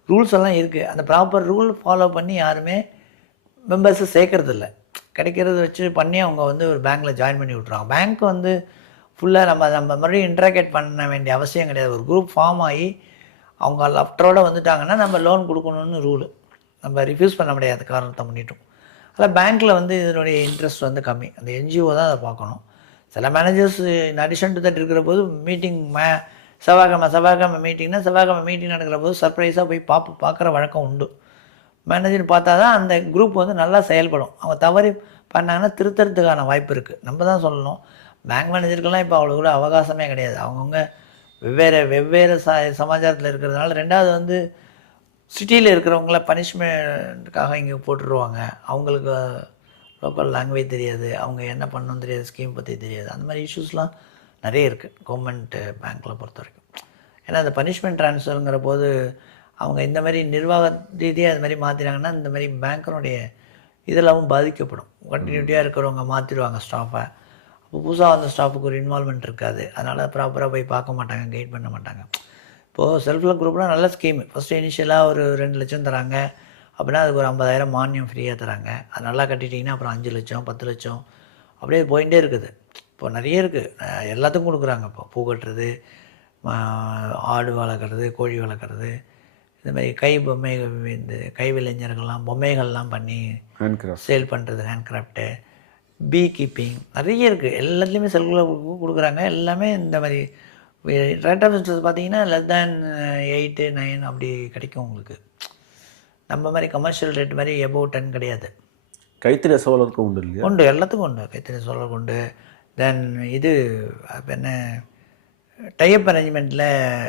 ரூல்ஸ் எல்லாம் இருக்குது. அந்த ப்ராப்பர் ரூல் ஃபாலோ பண்ணி யாருமே மெம்பர்ஸை சேர்க்கறதில்ல. கிடைக்கிறத வச்சு பண்ணி அவங்க வந்து ஒரு பேங்க்கில் ஜாயின் பண்ணி விட்ருவாங்க. பேங்க் வந்து ஃபுல்லாக நம்ம மறுபடியும் இன்ட்ராக்ட் பண்ண வேண்டிய அவசியம் கிடையாது. ஒரு குரூப் ஃபார்ம் ஆகி அவங்க லெஃப்டரோடு வந்துட்டாங்கன்னா நம்ம லோன் கொடுக்கணும்னு ரூலு, நம்ம ரிஃப்யூஸ் பண்ண முடியாத காரணத்தை முன்னிட்டும். அதில் பேங்க்கில் வந்து இதனுடைய இன்ட்ரெஸ்ட் வந்து கம்மி, அந்த என்ஜிஓ தான் அதை பார்க்கணும். சில managers in addition to that இருக்கிற போது மீட்டிங் செவ்வாய்க்கிழமை மீட்டிங்னா செவ்வாய்க்கிழமை மீட்டிங் நடக்கிற போது சர்ப்ரைஸாக போய் பார்க்குற வழக்கம் உண்டு. மேனேஜர் பார்த்தா தான் அந்த குரூப் வந்து நல்லா செயல்படும். அவங்க தவறி பண்ணாங்கன்னா திருத்தறதுக்கான வாய்ப்பு இருக்குது. நம்ம தான் சொல்லணும். பேங்க் மேனேஜருக்கெல்லாம் இப்போ அவ்வளோ கூட அவகாசமே கிடையாது. அவங்கவுங்க வெவ்வேறு சமாச்சாரத்தில் இருக்கிறதுனால. ரெண்டாவது வந்து சிட்டியில் இருக்கிறவங்கள பனிஷ்மெண்ட்டுக்காக இங்கே போட்டுருவாங்க. அவங்களுக்கு லோக்கல் லாங்குவேஜ் தெரியாது, அவங்க என்ன பண்ணணும்னு தெரியாது, ஸ்கீம் பற்றி தெரியாது. அந்த மாதிரி இஷ்யூஸ்லாம் நிறைய இருக்குது கவர்மெண்ட்டு பேங்க்கில் பொறுத்த வரைக்கும். ஏன்னா அந்த பனிஷ்மெண்ட் ட்ரான்ஸ்ஃபருங்கிற போது அவங்க இந்த மாதிரி நிர்வாக ரீதியாக அது மாதிரி மாற்றினாங்கன்னா இந்த மாதிரி பேங்க்கினுடைய இதெல்லாம் பாதிக்கப்படும். கண்டினியூட்டியாக இருக்கிறவங்க மாற்றிடுவாங்க ஸ்டாஃபை. அப்போ புதுசாக வந்த ஸ்டாஃபுக்கு ஒரு இன்வால்மெண்ட் இருக்காது. அதனால் ப்ராப்பராக போய் பார்க்க மாட்டாங்க, கைட் பண்ண மாட்டாங்க. இப்போது செல்ஃப் ஹெல்ப் குரூப்லாம் நல்ல ஸ்கீமு. ஃபஸ்ட்டு இனிஷியலாக ஒரு 2 லட்சம் தராங்க அப்படின்னா அதுக்கு ஒரு 50,000 மானியம் ஃப்ரீயாக தராங்க. அது நல்லா கட்டிட்டிங்கன்னா அப்புறம் 5 லட்சம் 10 லட்சம் அப்படியே போயிட்டே இருக்குது. இப்போ நிறைய இருக்குது, எல்லாத்துக்கும் கொடுக்குறாங்க. இப்போ பூ கட்டுறது, ஆடு வளர்க்குறது, கோழி வளர்க்குறது, இந்த மாதிரி இந்த கைவிளைஞர்கள்லாம் பொம்மைகள்லாம் பண்ணி சேல் பண்ணுறது, ஹேண்ட்கிராஃப்ட்டு, பீ கீப்பிங் நிறைய இருக்குது. எல்லாத்துலேயுமே செல்ஃப் கொடுக்குறாங்க. எல்லாமே இந்த மாதிரி ரேட் ஆஃப் இன்ட்ரெஸ்ட் பார்த்தீங்கன்னா லெஸ் தேன் 8 9 அப்படி கிடைக்கும் உங்களுக்கு. நம்ம மாதிரி கமர்ஷியல் ரேட் மாதிரி எபோவ் 10 கிடையாது. கைத்தறி சோழருக்கு உண்டு இல்லையா? உண்டு, எல்லாத்துக்கும் உண்டு. கைத்தறி சோழருக்கு உண்டு. தென் இது அப்போ என்ன டைப் அரேஞ்ச்மெண்ட்டில்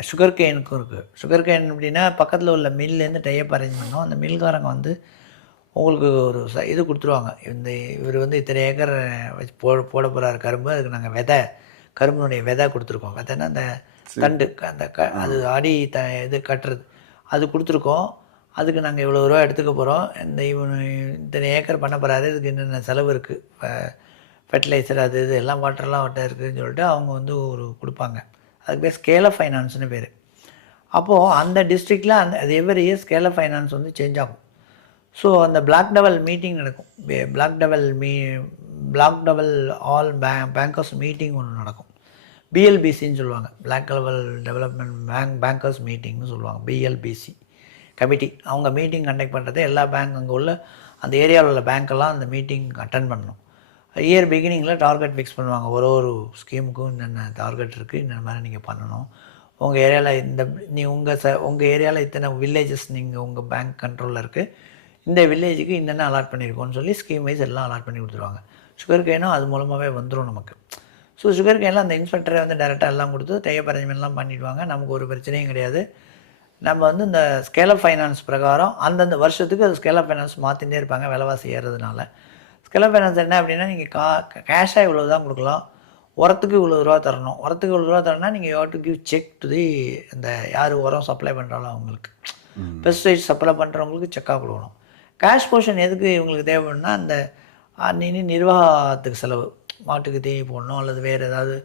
சுகர் கேனுக்கும் இருக்குது. சுகர் கேன் அப்படின்னா பக்கத்தில் உள்ள மில்லேருந்து டைப் அரேஞ்ச் பண்ணோம். அந்த மில்காரங்க வந்து உங்களுக்கு ஒரு இது கொடுத்துருவாங்க. இவர் வந்து இத்தனை ஏக்கர் வச்சு போட போகிறார் கரும்பு, அதுக்கு நாங்கள் கரும்பினுடைய விதை கொடுத்துருக்கோம். விதைன்னா அந்த தண்டு அந்த அது அடி இது கட்டுறது அது கொடுத்துருக்கோம். அதுக்கு நாங்கள் இவ்வளோ ரூபா எடுத்துக்க போகிறோம், இத்தனை ஏக்கர் பண்ண போகிறாரு, இதுக்கு என்னென்ன செலவு இருக்குது, ஃபெர்டிலைசர் அது இது எல்லாம் வாட்டர்லாம் இருக்குதுன்னு சொல்லிட்டு அவங்க வந்து ஒரு கொடுப்பாங்க. அதுக்கு பேர் ஸ்கேல் ஆஃப் ஃபைனான்ஸ்னு பேர். அப்போது அந்த டிஸ்ட்ரிக்டில் அது every year scale of finance வந்து சேஞ்ச் ஆகும். ஸோ அந்த பிளாக் டெவல் மீட்டிங் நடக்கும். Block level all bankers meeting ஒன்று நடக்கும். பிஎல்பிசின்னு சொல்லுவாங்க, பிளாக் லெவல் டெவலப்மெண்ட் பேங்கர்ஸ் மீட்டிங்னு சொல்லுவாங்க. பிஎல்பிசி கமிட்டி அவங்க மீட்டிங் கண்டக்ட் பண்ணுறது. எல்லா பேங்க் அங்கே உள்ள அந்த ஏரியாவில் உள்ள பேங்க்கெல்லாம் அந்த மீட்டிங் அட்டன் பண்ணணும். இயர் பிகினிங்கில் டார்கெட் ஃபிக்ஸ் பண்ணுவாங்க. ஒரு ஸ்கீமுக்கும் என்னென்ன டார்கெட் இருக்குது, இந்த மாதிரி நீங்கள் பண்ணணும். உங்கள் ஏரியாவில் உங்கள் ஏரியாவில் இத்தனை வில்லேஜஸ் நீங்கள் உங்கள் பேங்க் கண்ட்ரோலில் இருக்குது, இந்த வில்லேஜுக்கு என்னென்ன அலாட் பண்ணியிருக்கோன்னு சொல்லி ஸ்கீம் வைஸ் எல்லாம் அலாட் பண்ணி கொடுத்துருவாங்க. சுகர் கேனும் அது மூலமாகவே வந்துடும் நமக்கு. ஸோ சுகர் கேனில் அந்த இன்ஸ்பெக்டரை வந்து டேரெக்டாக எல்லாம் கொடுத்து டைப் அரேஞ்ச்மெண்ட்லாம் பண்ணிவிடுவாங்க. நமக்கு ஒரு பிரச்சனையும் கிடையாது. நம்ம வந்து இந்த ஸ்கேல் ஆஃப் ஃபைனான்ஸ் பிரகாரம் அந்தந்த வருஷத்துக்கு அது ஸ்கேல் ஆஃப் ஃபைனான்ஸ் மாற்றிகிட்டே இருப்பாங்க விலைவாசி ஏறுறதுனால. ஸ்கேல் ஆஃப் ஃபைனான்ஸ் என்ன அப்படின்னா நீங்கள் கேஷாக இவ்வளோ தான் கொடுக்கலாம், உரத்துக்கு இவ்வளோ ரூபா தரணும். உரத்துக்கு இவ்வளோ ரூபா தரணும்னா நீங்கள் you have to give check to இந்த யார் உரம் சப்ளை பண்ணுறாலும் அவங்களுக்கு, பெஸ்டிசைட் சப்ளை பண்ணுறவங்களுக்கு செக்காக கொடுக்கணும். கேஷ் போர்ஷன் எதுக்கு இவங்களுக்கு தேவைன்னா அந்த நிர்வாகத்துக்கு செலவு, மாட்டுக்கு தீனி போடணும் அல்லது வேறு ஏதாவது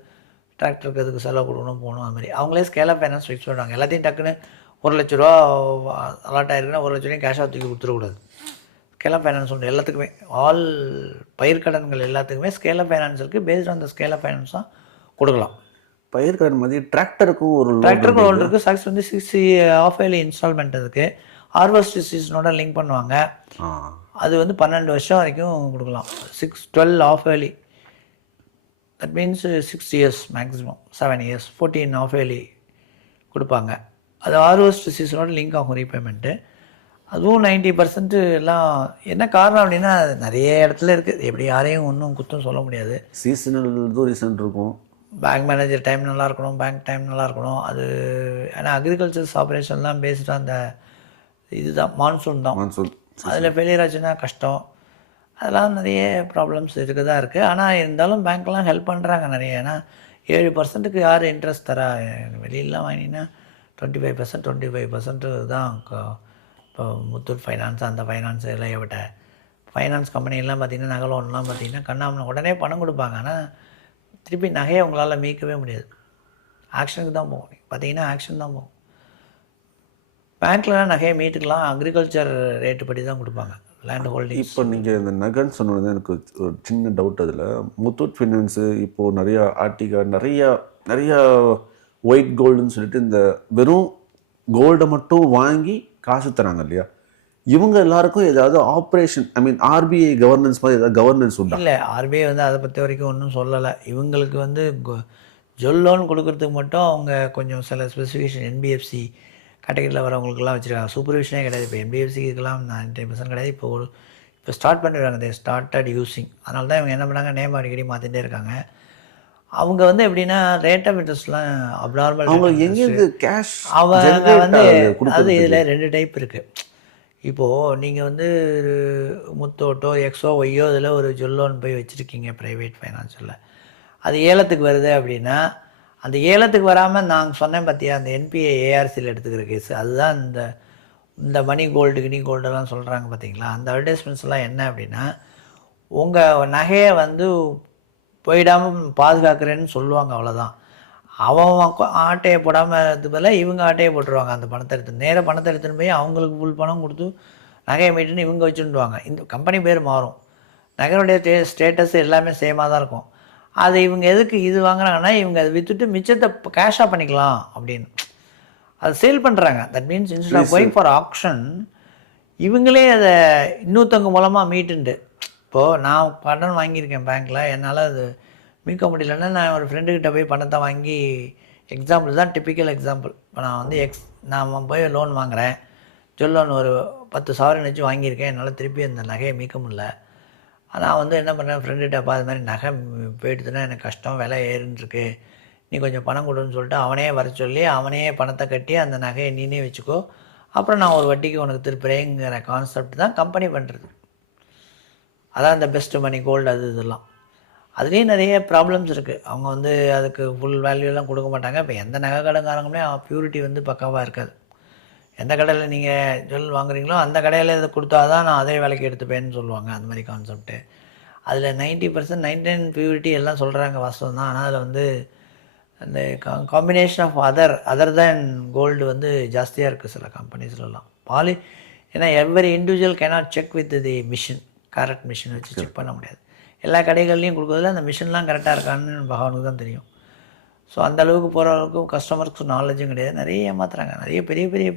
டிராக்டருக்கு அதுக்கு செலவு கொடுக்கணும் போகணும். அது மாதிரி அவங்களே ஸ்கேல் ஆஃப் ஃபைனான்ஸ் ஃபிக்ஸ் பண்ணுவாங்க. எல்லாத்தையும் டக்குன்னு 1 லட்ச ரூபா அலாட் ஆகிருக்குன்னா 1 லட்ச ரூபாயும் கேஷாக தூக்கி கொடுத்துடக்கூடாது. ஸ்கேல் ஆஃப் ஃபைனான்ஸ் உண்டு எல்லாத்துக்குமே. ஆல் பயிர்க்கடன்கள் எல்லாத்துக்குமே ஸ்கேல் ஆஃப் ஃபைனான்ஸ் இருக்குது. Based on the scale of finance தான் கொடுக்கலாம். பயிர்க்கடன் மாதிரி டிராக்டருக்கும் லோன் இருக்குது. சாக்ஸ் வந்து 6 ஆஃப் இயர்லி இன்ஸ்டால்மெண்ட் இருக்குது. ஹார்வெஸ்ட் சீசனோட லிங்க் பண்ணுவாங்க. அது வந்து 12 வருஷம் வரைக்கும் கொடுக்கலாம். 12 half yearly, that means 6 years maximum, 7 years, 14 half yearly கொடுப்பாங்க. அது ஹார்வெஸ்ட் சீசனோட லிங்க் ஆகும் ரீபேமெண்ட்டு. அதுவும் 90% எல்லாம். என்ன காரணம் அப்படின்னா நிறைய இடத்துல இருக்குது, எப்படி யாரையும் ஒன்றும் குத்தம் சொல்ல முடியாது. சீசனல் ரீசன் இருக்கும். பேங்க் மேனேஜர் டைம் நல்லா இருக்கணும், பேங்க் டைம் நல்லா இருக்கணும். அது ஏன்னா அக்ரிகல்ச்சர்ஸ் ஆப்ரேஷன்லாம் பேஸ்டாக அந்த இதுதான் மான்சூன் தான். அதில் ஃபெயிலியர் ஆச்சுன்னா கஷ்டம். அதெல்லாம் நிறைய ப்ராப்ளம்ஸ் இருக்க தான் இருக்குது. ஆனால் இருந்தாலும் பேங்க்லாம் ஹெல்ப் பண்ணுறாங்க நிறைய. ஏன்னா 7% யார் இன்ட்ரெஸ்ட் தரா? வெளியிலாம் வாங்கினீங்கன்னா 25% தான். இப்போ முத்தூட் ஃபைனான்ஸ், அந்த ஃபைனான்ஸ் எல்லாம் ஏவட்ட ஃபைனான்ஸ் கம்பெனிலாம் பார்த்திங்கன்னா நகை லோன்லாம் பார்த்திங்கன்னா கண்ணாமண்ண உடனே பணம் கொடுப்பாங்க. ஆனால் திருப்பி நகையை உங்களால் மீட்கவே முடியாது. ஆக்ஷனுக்கு தான் போகும். பார்த்திங்கன்னா ஆக்ஷன் தான் போகும். பேங்க்லாம் நகையை மீட்டுக்கலாம், அக்ரிகல்ச்சர் ரேட்டு படி தான் கொடுப்பாங்க, லேண்ட் ஹோல்டிங். இப்போ நீங்கள் இந்த நகைன்னு சொன்னது எனக்கு ஒரு சின்ன டவுட். அதில் முத்தூட் ஃபைனான்ஸு இப்போது நிறையா ஆர்டிகா நிறையா ஒயிட் கோல்டுன்னு சொல்லிட்டு இந்த வெறும் கோல்டை மட்டும் வாங்கி காசு தராங்க இல்லையா, இவங்க எல்லாருக்கும் ஏதாவது ஆப்ரேஷன், ஐ மீன் ஆர்பிஐ கவர்னன்ஸ் மாதிரி ஏதாவது கவர்னன்ஸ் உண்டா? இல்லை, ஆர்பிஐ வந்து அதை பற்றி வரைக்கும் ஒன்றும் சொல்லலை. இவங்களுக்கு வந்து ஜொல் லோன் கொடுக்கறதுக்கு மட்டும் அவங்க கொஞ்சம் சில ஸ்பெசிஃபிகேஷன் என்பிஎஃப்சி கேட்டகரியில் வரவங்களுக்குலாம் வச்சுருக்காங்க. சூப்பர்விஷனே கிடையாது. இப்போ என்பிஎஃப்சிக்கெல்லாம் 90% கிடையாது. இப்போ ஸ்டார்ட் பண்ணிடுறாங்க. They started using. அதனால தான் இவங்க என்ன பண்ணாங்க, நேம் அடிக்கடி மாற்றிட்டே இருக்காங்க. அவங்க வந்து எப்படின்னா ரேட் ஆஃப் இன்ட்ரெஸ்ட்லாம் அப்நார்மல். அவங்க எங்கேருந்து கேஷ் அவங்க வந்து அது இதில் 2 டைப் இருக்குது. இப்போது நீங்கள் வந்து முத்தோட்டோ எக்ஸோ ஒய்யோ இதில் ஒரு ஜொல் லோன் போய் வச்சுருக்கீங்க ப்ரைவேட் ஃபைனான்ஸில், அது ஏலத்துக்கு வருது அப்படின்னா, அந்த ஏலத்துக்கு வராமல் நான் சொன்னேன் பார்த்தியா, அந்த என்பிஏ ஏஆர்சியில் எடுத்துக்கிற கேஸு, அதுதான் இந்த மணி கோல்டு கினி கோல்டெல்லாம் சொல்கிறாங்க பார்த்தீங்களா. அந்த அட்வர்டைஸ்மெண்ட்ஸ்லாம் என்ன அப்படின்னா, உங்கள் நகையை வந்து போயிடாமல் பாதுகாக்கிறேன்னு சொல்லுவாங்க, அவ்வளோதான். அவன் ஆட்டையை போடாமல் இது பதிலாக இவங்க ஆட்டையை போட்டுருவாங்க. அந்த பணத்தை நேராக பணத்தை எடுத்துன்னு போய் அவங்களுக்கு ஃபுல் பணம் கொடுத்து நகையை மீட்டுன்னு இவங்க வச்சுட்டுவாங்க. இந்த கம்பெனி பேர் மாறும், நகையுடைய ஸ்டேட்டஸ் எல்லாமே சேமாக தான் இருக்கும். அது இவங்க எதுக்கு இது வாங்குறாங்கன்னா, இவங்க அதை விற்றுட்டு மிச்சத்தை கேஷாக பண்ணிக்கலாம் அப்படின்னு அதை சேல் பண்ணுறாங்க. That means instead of going for auction, இவங்களே அதை இன்னொருத்தவங்க மூலமாக மீட்டுண்டு. இப்போது நான் கடன் வாங்கியிருக்கேன் பேங்க்கில், என்னால் அது மீட்க முடியலன்னா நான் ஒரு ஃப்ரெண்டுக்கிட்ட போய் பணத்தை வாங்கி, எக்ஸாம்பிள் தான் டிப்பிக்கல் எக்ஸாம்பிள். இப்போ நான் வந்து நான் போய் லோன் வாங்குகிறேன், ஜொல் லோன் ஒரு 10 சவரன் வச்சு வாங்கியிருக்கேன், என்னால் திருப்பி அந்த நகையை மீட்க முடியல. நான் வந்து என்ன பண்ணுறேன், ஃப்ரெண்டுகிட்டப்பா அது மாதிரி நகை போயிடுதுன்னா எனக்கு கஷ்டம், விலை ஏறுன்ருக்கு, நீ கொஞ்சம் பணம் கொடுன்னு சொல்லிட்டு அவனே வர சொல்லி அவனே பணத்தை கட்டி அந்த நகையை நீனே வச்சுக்கோ, அப்புறம் நான் ஒரு வட்டிக்கு உனக்கு திருப்புறேங்கிற கான்செப்ட் தான் கம்பெனி பண்ணுறது. அதான் இந்த பெஸ்ட் மணி கோல்டு அது இதெல்லாம். அதுலேயும் நிறைய ப்ராப்ளம்ஸ் இருக்குது. அவங்க வந்து அதுக்கு ஃபுல் வேல்யூலாம் கொடுக்க மாட்டாங்க. இப்போ எந்த நகை கடைக்காரங்களுமே பியூரிட்டி வந்து பக்காவாக இருக்காது. எந்த கடையில் நீங்கள் ஜுவல் வாங்குறீங்களோ அந்த கடையில் இதை கொடுத்தா தான் நான் அதே விலைக்கு எடுத்துப்பேன்னு சொல்லுவாங்க. அந்த மாதிரி கான்செப்ட்டு. அதில் 90% 99 பியூரிட்டி எல்லாம் சொல்கிறாங்க, வாஸ்தவம் தான். ஆனால் அதில் வந்து அந்த combination of other than gold வந்து ஜாஸ்தியாக இருக்குது சில கம்பெனிஸ்லாம். ஏன்னா every individual cannot check with the machine, correct machine வச்சு செக் பண்ண முடியாது. எல்லா கடைகள்லையும் கொடுக்குறதுல அந்த மிஷின்லாம் கரெக்டாக இருக்கான்னு பகவானுக்கு தான் தெரியும். ஸோ அந்தளவுக்கு போகிற அளவுக்கு கஸ்டமருக்கு நாலேஜும் கிடையாது. நிறைய ஏமாத்துறாங்க, நிறைய பெரிய பெரிய.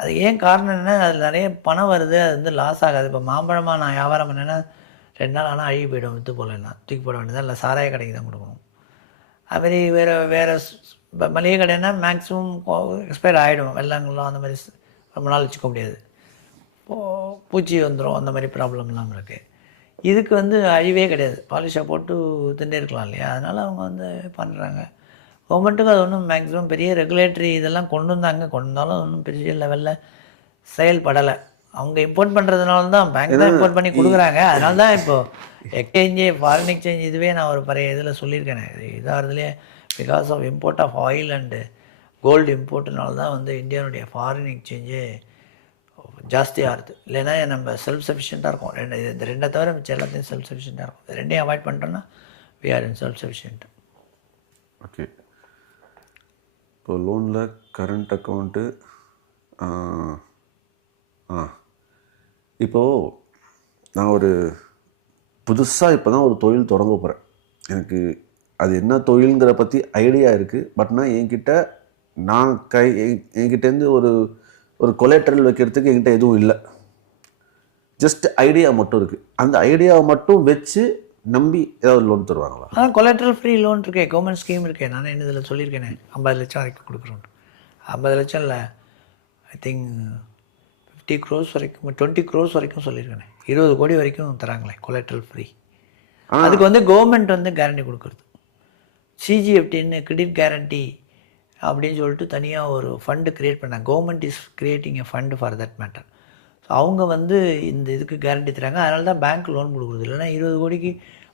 அது ஏன் காரணம் என்ன, அதில் நிறைய பணம் வருது, அது வந்து லாஸ் ஆகாது. இப்போ மாம்பழமாக நான் வியாபாரம் பண்ணேன்னா 2 நாள் ஆனால் அழுகி போய்டும், விற்று போடலாம், தூக்கி போட வேண்டியதான், இல்லை சாராய கடைக்கு தான் கொடுக்கணும். அதுமாரி வேறு மளிகை கடைன்னா மேக்ஸிமம் எக்ஸ்பயர் ஆகிடும், வெள்ளங்கள்லாம் அந்த மாதிரி ரொம்ப நாள் வச்சுக்க முடியாது, பூச்சி வந்துடும், அந்த மாதிரி ப்ராப்ளம்லாம் இருக்குது. இதுக்கு வந்து அழிவே கிடையாது, பாலிஷாக போட்டு திண்டே இருக்கலாம் இல்லையா. அதனால் அவங்க வந்து பண்ணுறாங்க. கவர்மெண்ட்டுக்கு அது ஒன்றும் மேக்ஸிமம் பெரிய ரெகுலேட்டரி இதெல்லாம் கொண்டு வந்தாலும் ஒன்றும் பெரிய லெவலில் செயல்படலை. அவங்க இம்போர்ட் பண்ணுறதுனால தான், பேங்க் தான் இம்போர்ட் பண்ணி கொடுக்குறாங்க. அதனால தான் இப்போது எக்ஸ்சேஞ்சு, ஃபாரின் எக்ஸ்சேஞ்ச் இதுவே நான் ஒரு பழைய இதில் சொல்லியிருக்கேன். இதாகிறதுலே because of import of oil and gold இம்போர்ட்னால தான் வந்து இந்தியாவுடைய ஃபாரின் எக்ஸ்சேஞ்சே ஜாஸ்தியாக ஆகுது. இல்லைன்னா நம்ம செல்ஃப் சஃபிஷியண்ட்டாக இருக்கும். இந்த 2 தவிர மிச்சம் எல்லாத்தையும் செல்ஃப் சஃபிஷியண்ட்டாக இருக்கும். இது 2ஐயும் அவாய்ட் பண்ணிட்டோன்னா we are in self sufficient. Okay. இப்போ லோனில் கரண்ட் அக்கௌண்ட்டு, இப்போது நான் ஒரு புதுசாக இப்போ தான் ஒரு தொழில் தொடங்க போகிறேன். எனக்கு அது என்ன தொழிலுங்கிற பற்றி ஐடியா இருக்குது. பட் நான் என்கிட்டேருந்து ஒரு கொலேட்ரல் வைக்கிறதுக்கு என்கிட்ட எதுவும் இல்லை. ஜஸ்ட் ஐடியா மட்டும் இருக்குது. அந்த ஐடியாவை மட்டும் வச்சு நம்பி ஏதாவது லோன் தருவாங்களா? கொலேட்ரல் ஃப்ரீ லோன் இருக்கே, கவர்மெண்ட் ஸ்கீம் இருக்கே. நான் என்ன இதில் சொல்லியிருக்கேனே, 50 லட்சம் வரைக்கும் கொடுக்குறோம். 50 லட்சம் இல்லை, ஐ திங்க் 50 crores வரைக்கும், 20 crores வரைக்கும் சொல்லியிருக்கேனே. 20 கோடி வரைக்கும் தராங்களே கொலேட்ரல் ஃப்ரீ. அதுக்கு வந்து கவர்மெண்ட் வந்து கேரண்டி கொடுக்குறது. சிஜிஎஃப்டின்னு கிரெடிட் கேரண்டி அப்படின்னு சொல்லிட்டு தனியாக ஒரு ஃபண்டு க்ரியேட் பண்ணாங்க. Government is creating a fund for that matter. So அவங்க வந்து இந்த இதுக்கு கேரண்டி தராங்க. அதனால தான் பேங்க் லோன் கொடுக்குறது. இல்லைன்னா 20 கோடிக்கு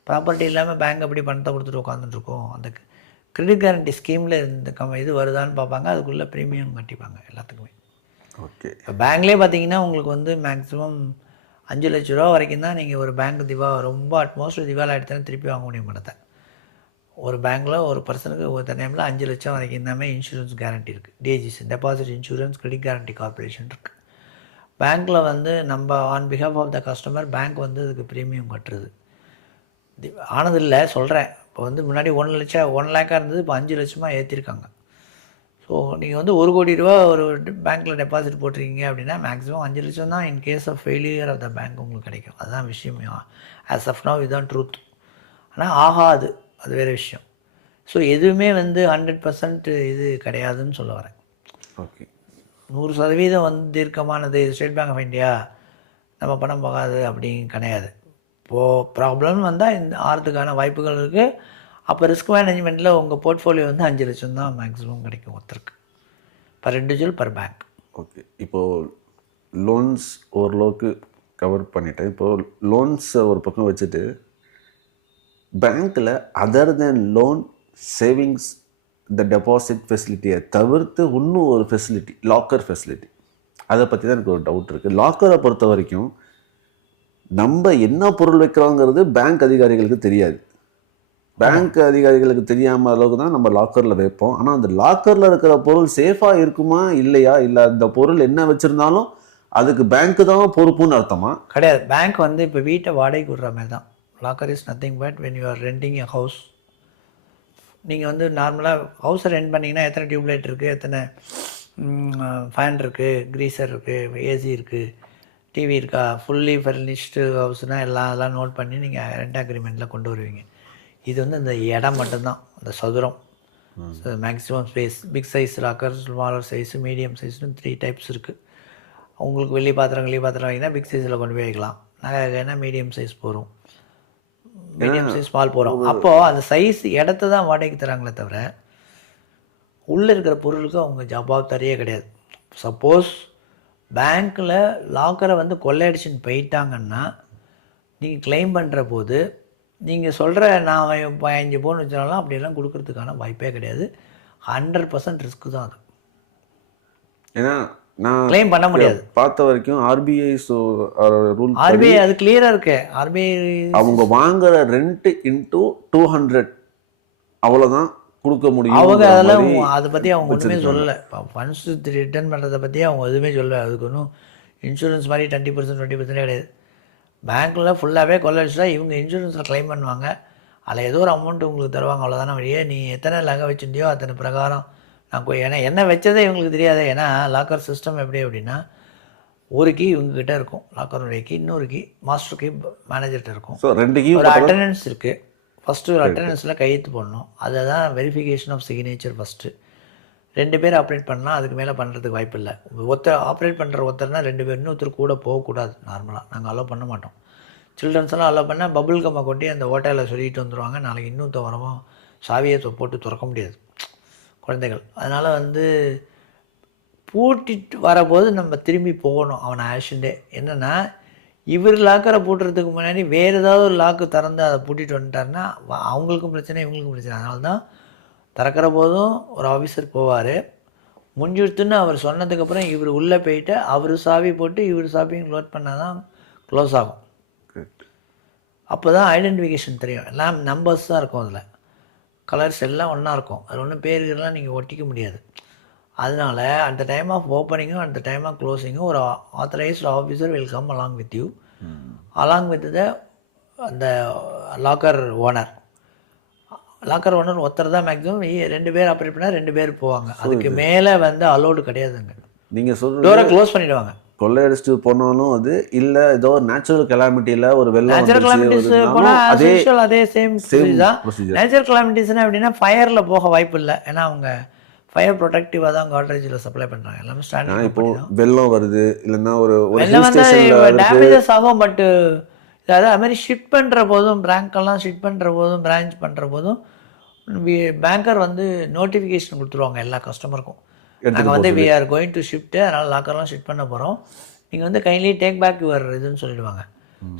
ப்ராப்பர்ட்டி இல்லாமல் பேங்க் அப்படி பணத்தை கொடுத்துட்டு உட்காந்துட்டுருக்கோம். அந்த கிரெடிட் கேரண்டி ஸ்கீமில் இந்த இது வருதான்னு பார்ப்பாங்க, அதுக்குள்ளே ப்ரீமியம் கட்டிப்பாங்க எல்லாத்துக்குமே. ஓகே. இப்போ பேங்க்லேயே பார்த்தீங்கன்னா உங்களுக்கு வந்து மேக்ஸிமம் 5 லட்ச ரூபா வரைக்கும் தான் நீங்கள் ஒரு பேங்க் ரொம்ப அட்மோஸ்ட் திவால் ஆகிடுத்தானே திருப்பி வாங்க முடியும் பணத்தை. ஒரு பேங்க்கில் ஒரு பர்சனுக்கு ஒரு டைமில் 5 லட்சம் வரைக்கும் இருந்தாமே இன்சூரன்ஸ் கேரண்டி இருக்குது. DGC, deposit insurance credit guarantee corporation இருக்குது. பேங்க்கில் வந்து நம்ம on behalf of the customer bank வந்து அதுக்கு ப்ரீமியம் கட்டுறது ஆனதில்லை சொல்கிறேன். இப்போ வந்து முன்னாடி 1 லேக்காக இருந்தது, இப்போ 5 லட்சமாக ஏற்றிருக்காங்க. ஸோ ஸோ நீங்கள் வந்து 1 கோடி ரூபா ஒரு பேங்க்கில் டெபாசிட் போட்டிருக்கீங்க அப்படின்னா மேக்ஸிமம் 5 லட்சம் தான் in case of failure of the bank உங்களுக்கு கிடைக்கும். அதுதான் விஷயம். ஆஸ் ஆஃப் நவ் இதுதான் ட்ரூத். ஆனால் ஆகாது, அது வேறு விஷயம். ஸோ எதுவுமே வந்து 100% இது கிடையாதுன்னு சொல்ல வரேன். ஓகே, 100% வந்து தீர்க்கமானது ஸ்டேட் பேங்க் ஆஃப் இந்தியா நம்ம பணம் போகாது அப்படின்னு கிடையாது. இப்போது ப்ராப்ளம் வந்தால் இந்த ஆறதுக்கான வாய்ப்புகள் இருக்குது. அப்போ ரிஸ்க் மேனேஜ்மெண்ட்டில் உங்கள் போர்ட்ஃபோலியோ வந்து 5 லட்சம் தான் மேக்ஸிமம் கிடைக்கும் ஒருத்தருக்கு, per individual per bank. Okay. இப்போது லோன்ஸ் ஓரளவுக்கு கவர் பண்ணிட்டேன். இப்போது லோன்ஸை ஒரு பக்கம் வச்சுட்டு பேங்க்கில் அதர் தென் லோன், சேவிங்ஸ், இந்த டெபாசிட் ஃபெசிலிட்டியை தவிர்த்து இன்னும் ஒரு ஃபெசிலிட்டி, லாக்கர் ஃபெசிலிட்டி, அதை பற்றி தான் எனக்கு ஒரு டவுட் இருக்குது. லாக்கரை பொறுத்த வரைக்கும் நம்ம என்ன பொருள் வைக்கிறோங்கிறது பேங்க் அதிகாரிகளுக்கு தெரியாது. பேங்க் அதிகாரிகளுக்கு தெரியாமல் அளவுக்கு தான் நம்ம லாக்கரில் வைப்போம். ஆனால் அந்த லாக்கரில் இருக்கிற பொருள் சேஃபாக இருக்குமா இல்லையா, இல்லை அந்த பொருள் என்ன வச்சுருந்தாலும் அதுக்கு பேங்க்கு தான் பொறுப்புன்னு அர்த்தமா? கிடையாது. பேங்க் வந்து இப்போ வீட்டை வாடகைக்கு விடுற மாதிரி தான். Locker is nothing but when you are renting a house. நீங்கள் வந்து நார்மலாக ஹவுஸை ரெண்ட் பண்ணிங்கன்னா எத்தனை டியூப்லைட் இருக்குது, எத்தனை ஃபேன் இருக்குது, க்ரீசர் இருக்குது, ஏசி இருக்குது, டிவி இருக்கா, ஃபுல்லி ஃபர்னிஷ்டு ஹவுஸ்னால் அதெல்லாம் நோட் பண்ணி நீங்கள் ரெண்ட் அக்ரிமெண்ட்டில் கொண்டு வருவீங்க. இது வந்து இந்த இடம் மட்டும்தான், அந்த சதுரம். Maximum space, big size locker, smaller size, medium சைஸ்னு 3 டைப்ஸ் இருக்குது. உங்களுக்கு வெள்ளி பாத்திரம் வைக்கினா பிக் சைஸில் கொண்டு போய் வைக்கலாம். நகைனா மீடியம் சைஸ் போகிறோம், மீடியம் சைஸ் ஸ்மால் போகிறோம். அப்போது அந்த சைஸ் இடத்த தான் வாடகைக்கு தராங்களே தவிர உள்ளே இருக்கிற பொருளுக்கு அவங்க ஜவாப்தாரியே கிடையாது. சப்போஸ் பேங்க்கில் லாக்கரை வந்து கொள்ளையடிச்சுன்னு போயிட்டாங்கன்னா நீங்கள் கிளைம் பண்ணுற போது நீங்கள் சொல்கிற நான் 5 பவுன் வச்சாலும் அப்படியெல்லாம் கொடுக்கறதுக்கான வாய்ப்பே கிடையாது. 100% ரிஸ்க்கு தான் அது. ஏன்னா நான் கிளைம் பண்ண முடியாது. பார்த்த வரைக்கும் ஆர்பிஐ ரூல், ஆர்பிஐ அது கிளியராக இருக்கு. ஆர்பிஐ அவங்க வாங்குற ரெண்ட் இன்டூ 200 அவ்வளோதான் கொடுக்க முடியும். அவங்க அதெல்லாம் அதை பற்றி அவங்க ஒன்றுமே சொல்லலை. இப்போ ஃபண்ட்ஸ் ரிட்டர்ன் பண்ணுறதை பற்றி அவங்க எதுவுமே சொல்லலை. அதுக்கு ஒன்றும் இன்சூரன்ஸ் மாதிரி 20% கிடையாது. பேங்க்கில் ஃபுல்லாகவே கொள்ளடிச்சா இவங்க இன்சூரன்ஸில் க்ளைம் பண்ணுவாங்க. அதில் ஏதோ ஒரு அமௌண்ட் உங்களுக்கு தருவாங்க, அவ்வளோதானே வழியே. நீ எத்தனை நகை வச்சுட்டியோ அத்தனை பிரகாரம் நான் ஏன்னா என்ன வச்சதே இவங்களுக்கு தெரியாது. ஏன்னா லாக்கர் சிஸ்டம் எப்படி அப்படின்னா, ஒரு கீ இவங்ககிட்ட இருக்கும், லாக்கருடைய கீ, இன்னொரு கீ மாஸ்டர் கீ மேனேஜர்கிட்ட இருக்கும். ஸோ 2 கீ ஒரு அட்டண்டன்ஸ் இருக்குது. ஃபஸ்ட்டு ஒரு அட்டண்டன்ஸில் கையெழுத்து போடணும். அதை தான் வெரிஃபிகேஷன் ஆஃப் சிக்னேச்சர் ஃபஸ்ட்டு. 2 பேர் ஆப்ரேட் பண்ணலாம், அதுக்கு மேலே பண்ணுறதுக்கு வாய்ப்பு இல்லை. ஒருத்தர் ஆப்ரேட் பண்ணுற ஒருத்தர்னா 2 பேர், இன்னொருத்தர் கூட போகக்கூடாது. நார்மலாக நாங்கள் அலோவ் பண்ண மாட்டோம். சில்ட்ரன்ஸ்லாம் அலோவ் பண்ணால் பபுள் கம்மை கொட்டி அந்த ஹோட்டலில் சொல்லிட்டு வந்துடுவாங்க. நாளைக்கு இன்னொருத்த வரவும் சாவியை போட்டு திறக்க முடியாது குழந்தைகள். அதனால் வந்து பூட்டிட்டு வரபோது நம்ம திரும்பி போகணும் அவனை ஆக்ஷன்டே. என்னென்னா இவர் லாக்கரை பூட்டுறதுக்கு முன்னாடி வேறு ஏதாவது ஒரு லாக்கு திறந்து அதை பூட்டிட்டு வந்துட்டாருன்னா அவங்களுக்கும் பிரச்சனை, இவங்களுக்கும் பிரச்சனை. அதனால தான் திறக்கிற போதும் ஒரு ஆஃபீஸர் போவார். முடிஞ்சுடுத்துன்னு அவர் சொன்னதுக்கப்புறம் இவர் உள்ளே போயிட்டு அவர் சாவி போட்டு இவர் சாவியும் க்ளோஸ் பண்ணால் தான் க்ளோஸ் ஆகும். அப்போ தான் ஐடென்டிஃபிகேஷன் தெரியும். எல்லாம் நம்பர்ஸ் தான் இருக்கும், அதில் கலர்ஸ் எல்லாம் ஒன்றா இருக்கும். அது ஒன்றும் பேர்கள்லாம் நீங்கள் ஒட்டிக்க முடியாது. அதனால் அந்த டைம் ஆஃப் ஓப்பனிங்கும் அந்த டைம் ஆஃப் க்ளோசிங்கும் ஒரு authorised officer will come along with you, along with the அந்த லாக்கர் ஓனர். லாக்கர் ஓனர் ஒருத்தர் தான் மேக்ஸிமம். 2 பேர் ஆப்ரேட் பண்ணால் 2 பேர் போவாங்க. அதுக்கு மேலே வந்து அலோடு கிடையாதுங்க. நீங்கள் சொல்கிற டோரை க்ளோஸ் பண்ணிவிடுவாங்க. கொள்ளையடிச்சுட்டு போனாலும் அது இல்லை, ஏதோ ஒரு நேச்சுரல் கெலாமிட்டியில் ஒரு வெள்ளம் நேச்சுரல் கெலாமிட்டிஸ் போனால் அதே சேம் ப்ரொசீஜர். நேச்சுரல் கெலாமிட்டிஸ்னால் எப்படின்னா ஃபயரில் போக வாய்ப்பு இல்லை. ஏன்னா அவங்க ஃபயர் ப்ரொடெக்டிவாக தான் காட்ரேஜில் சப்ளை பண்ணுறாங்க. எல்லாமே ஸ்டாண்டிங். இப்போ வெள்ளம் வருது இல்லைன்னா ஒரு வெள்ளம் வந்து டேமேஜஸ் ஆகும். பட்டு அதாவது அது மாதிரி ஷிஃப்ட் பண்ணுற போதும், பேங்க்கெல்லாம் ஷிஃப்ட் பண்ணுற போதும், பிரான்ச் பண்ணுற போதும் பேங்கர் வந்து நோட்டிஃபிகேஷன் கொடுத்துருவாங்க எல்லா கஸ்டமருக்கும். நாங்கள் வந்து we are going to shift, அதனால் லாக்கர்லாம் ஷிஃப்ட் பண்ண போகிறோம், நீங்கள் வந்து கைண்ட்லி டேக் பேக் யுவர் இதுன்னு சொல்லிடுவாங்க.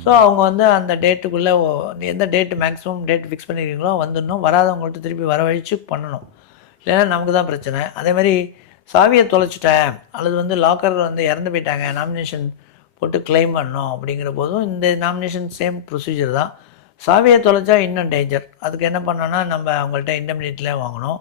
ஸோ அவங்க வந்து அந்த டேட்டுக்குள்ளே எந்த டேட்டு மேக்ஸிமம் டேட் ஃபிக்ஸ் பண்ணியிருக்கீங்களோ வந்துடணும். வராதவங்கள்ட்ட திருப்பி வரவழைச்சு பண்ணணும், இல்லைன்னா நமக்கு தான் பிரச்சனை. அதேமாதிரி சாவியை தொலைச்சிட்டேன் அல்லது வந்து லாக்கர் வந்து இறந்து போயிட்டாங்க, நாமினேஷன் போட்டு கிளைம் பண்ணோம் அப்படிங்கிற போதும் இந்த நாமினேஷன் சேம் ப்ரொசீஜர் தான். சாவியை தொலைச்சா இன்னும் டேஞ்சர். அதுக்கு என்ன பண்ணோன்னா நம்ம அவங்கள்ட்ட இண்டெம்னிட்டியில் வாங்கணும்.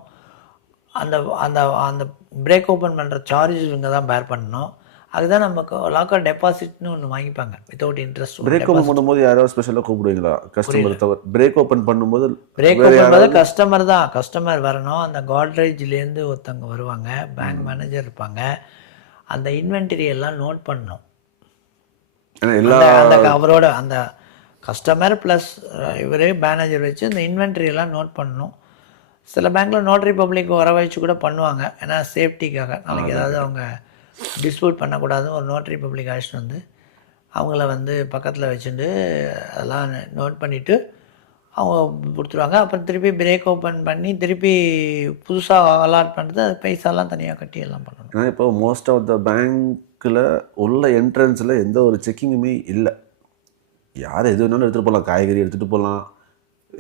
அந்த அந்த அந்த பிரேக் ஓப்பன் பண்ணுற சார்ஜஸ் இவங்க தான் பேர் பண்ணணும். அதுதான் நமக்கு லாக்கர் டெபாசிட்னு ஒன்று வாங்கிப்பாங்க வித்தவுட் இன்ட்ரெஸ்ட். பிரேக் ஓப்பன் பண்ணும்போது யாராவது ஸ்பெஷலாக கூப்பிடுவீங்களா கஸ்டமர் தவிர? பிரேக் ஓப்பன் பண்ணும்போது பிரேக் ஓப்பன் பண்ணால் கஸ்டமர் தான், கஸ்டமர் வரணும். அந்த காட்ரேஜ்லேருந்து ஒருத்தவங்க வருவாங்க, பேங்க் மேனேஜர் இருப்பாங்க, அந்த இன்வென்டரி எல்லாம் நோட் பண்ணணும். அந்த அவரோட அந்த கஸ்டமர் ப்ளஸ் இவரே மேனேஜர் வச்சு அந்த இன்வென்ட்ரி எல்லாம் நோட் பண்ணணும். சில பேங்க்கில் நோட்டரி பப்ளிக் வர வச்சு கூட பண்ணுவாங்க, ஏன்னா சேஃப்டிக்காக. நாளைக்கு ஏதாவது அவங்க டிஸ்பியூட் பண்ணக்கூடாதுன்னு ஒரு நோட்டரி பப்ளிக் ஆக்ஷன் வந்து அவங்கள வந்து பக்கத்தில் வச்சுட்டு அதெல்லாம் நோட் பண்ணிவிட்டு அவங்க கொடுத்துருவாங்க. அப்புறம் திருப்பி பிரேக் ஓப்பன் பண்ணி திருப்பி புதுசாக அலாட் பண்ணுறது, அது பைசாலாம் தனியாக கட்டி எல்லாம் பண்ணணும். ஏன்னா இப்போ மோஸ்ட் ஆஃப் த பேங்க்கில் உள்ள என்ட்ரன்ஸில் எந்த ஒரு செக்கிங்குமே இல்லை. யார் எது வேணாலும் எடுத்துகிட்டு போகலாம், காய்கறி எடுத்துகிட்டு போகலாம்,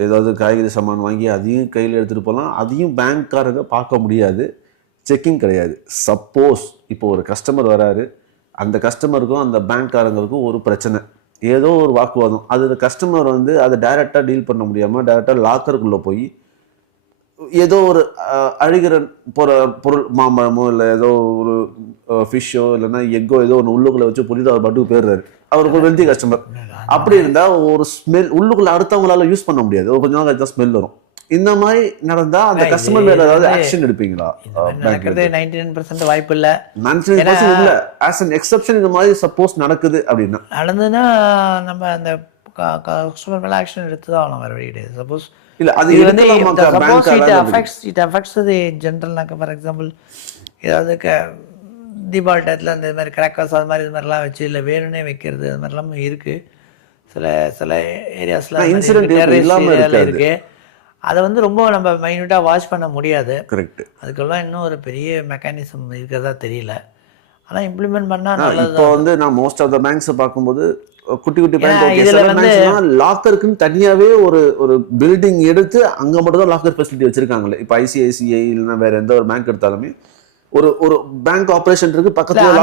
ஏதாவது காய்கறி சாமான் வாங்கி அதையும் கையில் எடுத்துகிட்டு போகலாம், அதையும் பேங்க்காரங்க பார்க்க முடியாது, செக்கிங் கிடையாது. சப்போஸ் இப்போ ஒரு கஸ்டமர் வராரு, அந்த கஸ்டமருக்கும் அந்த பேங்க்காரங்களுக்கும் ஒரு பிரச்சனை, ஏதோ ஒரு வாக்குவாதம், அது கஸ்டமர் வந்து அதை டைரெக்டாக டீல் பண்ண முடியாமல் டைரெக்டாக லாக்கருக்குள்ளே போய் ஏதோ ஒரு அழுகிற பொருள் மாம்பழமோ இல்லை ஏதோ ஒரு ஃபிஷ்ஷோ இல்லைன்னா எக்கோ ஏதோ ஒன்று உள்ளுக்குள்ளே வச்சு புரியுது, அவர் பாட்டுக்கு போயிடுறாரு, அவருக்கு ஒரு வெல்தி கஸ்டமர். அப்படி இருந்தால் ஒரு ஸ்மெல் உள்ளுக்குள்ளே அடுத்தவங்களால யூஸ் பண்ண முடியாது, ஒரு கொஞ்ச நாள் கழிச்சா ஸ்மெல் வரும். இந்த மாதிரி நடந்தா அந்த கஸ்டமர் மேல ஏதாவது ஆக்ஷன் எடுப்பீங்களா? நடக்கிறது 99% வாய்ப்பு இல்லை. 99% இல்லை, ஆஸ் அன் எக்ஸெப்ஷன் இந்த மாதிரி சப்போஸ் நடக்குது அப்படின்னா நடந்ததுன்னா நம்ம அந்த கஸ்டமர் மேலே ஆக்ஷன் எடுத்து தான் ஆகணும், வேறு வழி கிடையாது. சப்போஸ் இல்லை அது வந்து இட் அஃபெக்ட்ஸ் ஜென்ரல்னாக்க ஃபார் எக்ஸாம்பிள் ஏதாவது தீபாவளி டயத்தில் இந்த மாதிரி கிராக்கர்ஸ் அது மாதிரி இது மாதிரிலாம் வச்சு இல்லை வேணும்னே வைக்கிறது அது மாதிரிலாம் இருக்குது. சில ஏரியாஸ்லாம் இருக்குது. அதை வந்து ரொம்ப நம்ம மைன்யூட்டாக வாட்ச் பண்ண முடியாது. கரெக்ட். அதுக்கெல்லாம் இன்னும் ஒரு பெரிய மெக்கானிசம் இருக்கிறதா தெரியல. ஆனால் இம்ப்ளிமெண்ட் பண்ணால் நல்லது. இப்போ வந்து நான் மோஸ்ட் ஆஃப் த பேங்க்ஸை பார்க்கும்போது குட்டி குட்டி பேங்க் லாக்கருக்குன்னு தனியாகவே ஒரு பில்டிங் எடுத்து அங்கே மட்டும் தான் லாக்கர் ஃபெசிலிட்டி வச்சிருக்காங்களே. இப்போ ஐசிஐசிஐ இல்லைன்னா வேற எந்த ஒரு பேங்க் எடுத்தாலுமே ஒரு பேங்க் ஆப்ரேஷன் இருக்கு பக்கத்தில்.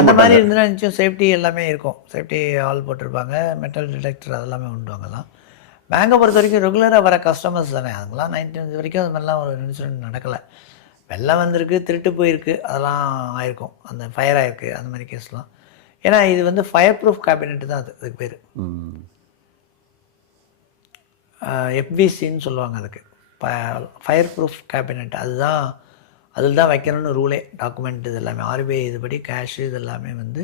அந்த மாதிரி இருந்துன்னா நிச்சயம் சேஃப்டி எல்லாமே இருக்கும். சேஃப்டி ஆல் போட்டிருப்பாங்க, மெட்டல் டிடெக்டர் அதெல்லாமே உண்டு. அங்கெல்லாம் பேங்கை பொறுத்த வரைக்கும் ரெகுலராக வர கஸ்டமர்ஸ் தானே, அதெல்லாம் 99 வரைக்கும் அது மாதிரிலாம் ஒரு இன்சிடென்ட் நடக்கலை. வெள்ளம் வந்திருக்கு, திருட்டு போயிருக்கு, அதெல்லாம் ஆயிருக்கும், அந்த ஃபயர் ஆயிருக்கு, அந்த மாதிரி கேஸ்லாம். ஏன்னா இது வந்து ஃபயர் ப்ரூஃப் கேபினெட் தான், அதுக்கு பேர் எஃபிசின்னு சொல்லுவாங்க. அதுக்கு ஃபயர் ப்ரூஃப் கேபினெட், அதுதான் அதில் தான் வைக்கணும்னு ரூலே. டாக்குமெண்ட் இது எல்லாமே ஆர்பிஐ இதுபடி கேஷு இது எல்லாமே வந்து